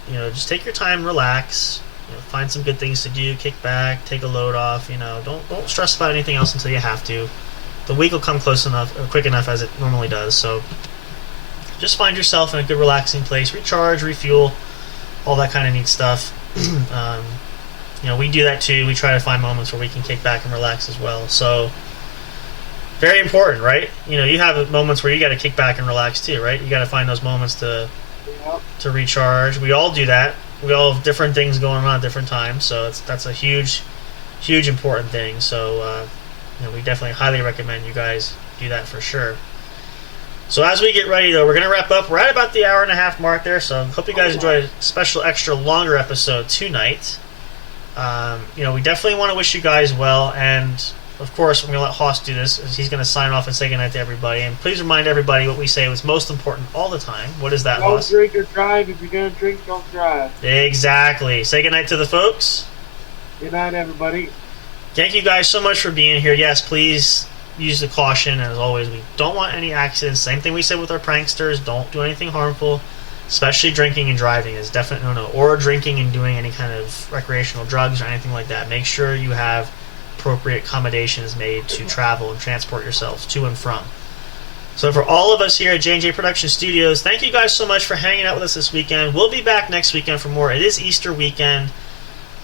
you know, just take your time, relax. You know, find some good things to do, kick back, take a load off. You know, don't stress about anything else until you have to. The week will come close enough, or quick enough, as it normally does. So just find yourself in a good, relaxing place, recharge, refuel, all that kind of neat stuff. You know, we do that too. We try to find moments where we can kick back and relax as well. So very important, right? You know, you have moments where you got to kick back and relax too, right? You got to find those moments to recharge. We all do that. We all have different things going on at different times, so that's a huge important thing. So you know, we definitely highly recommend you guys do that for sure. So as we get ready, though, we're going to wrap up. We're at about the hour and a half mark there, so hope you guys enjoyed a special extra longer episode tonight. You know, we definitely want to wish you guys well, and of course, we're going to let Hoss do this, as he's going to sign off and say goodnight to everybody. And please remind everybody what we say was most important all the time. What is that, Hoss? Don't drink or drive. If you're going to drink, don't drive. Exactly. Say goodnight to the folks. Good night, everybody. Thank you guys so much for being here. Yes, please use the caution. As always, we don't want any accidents. Same thing we said with our pranksters. Don't do anything harmful. especially drinking and driving is definitely no, or drinking and doing any kind of recreational drugs or anything like that. Make sure you have appropriate accommodations made to travel and transport yourselves to and from. So for all of us here at J&J Production Studios, thank you guys so much for hanging out with us this weekend. We'll be back next weekend for more. It is Easter weekend.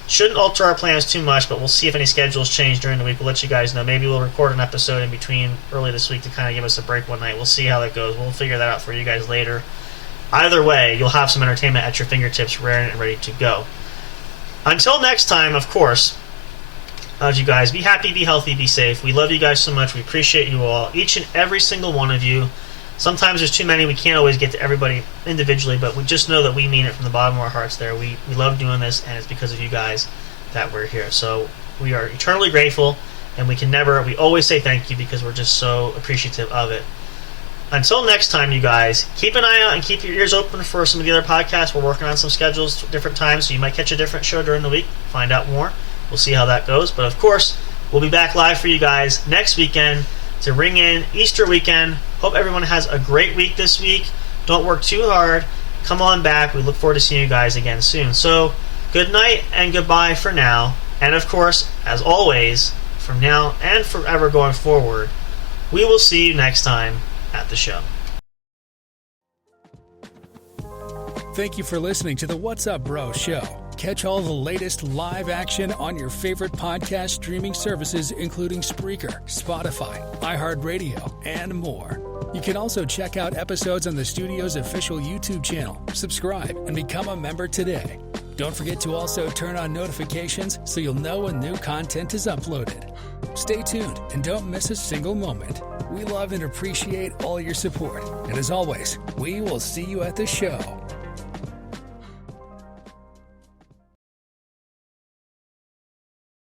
Shouldn't alter our plans too much, but we'll see if any schedules change during the week. We'll let you guys know. Maybe we'll record an episode in between early this week to kind of give us a break one night. We'll see how that goes. We'll figure that out for you guys later. Either way, you'll have some entertainment at your fingertips, ready and ready to go. Until next time, of course, you guys, be happy, be healthy, be safe. We love you guys so much. We appreciate you all, each and every single one of you. Sometimes there's too many. We can't always get to everybody individually, but we just know that we mean it from the bottom of our hearts there. We love doing this, and it's because of you guys that we're here. So we are eternally grateful, and we always say thank you because we're just so appreciative of it. Until next time, you guys, keep an eye out and keep your ears open for some of the other podcasts. We're working on some schedules at different times, so you might catch a different show during the week. Find out more. We'll see how that goes. But, of course, we'll be back live for you guys next weekend to ring in Easter weekend. Hope everyone has a great week this week. Don't work too hard. Come on back. We look forward to seeing you guys again soon. So, good night and goodbye for now. And, of course, as always, from now and forever going forward, we will see you next time at the show. Thank you for listening to the What's Up Bro show. Catch all the latest live action on your favorite podcast streaming services, including Spreaker, Spotify, iHeartRadio, and more. You can also check out episodes on the studio's official YouTube channel. Subscribe and become a member today. Don't forget to also turn on notifications so you'll know when new content is uploaded. Stay tuned and don't miss a single moment. We love and appreciate all your support. And as always, we will see you at the show.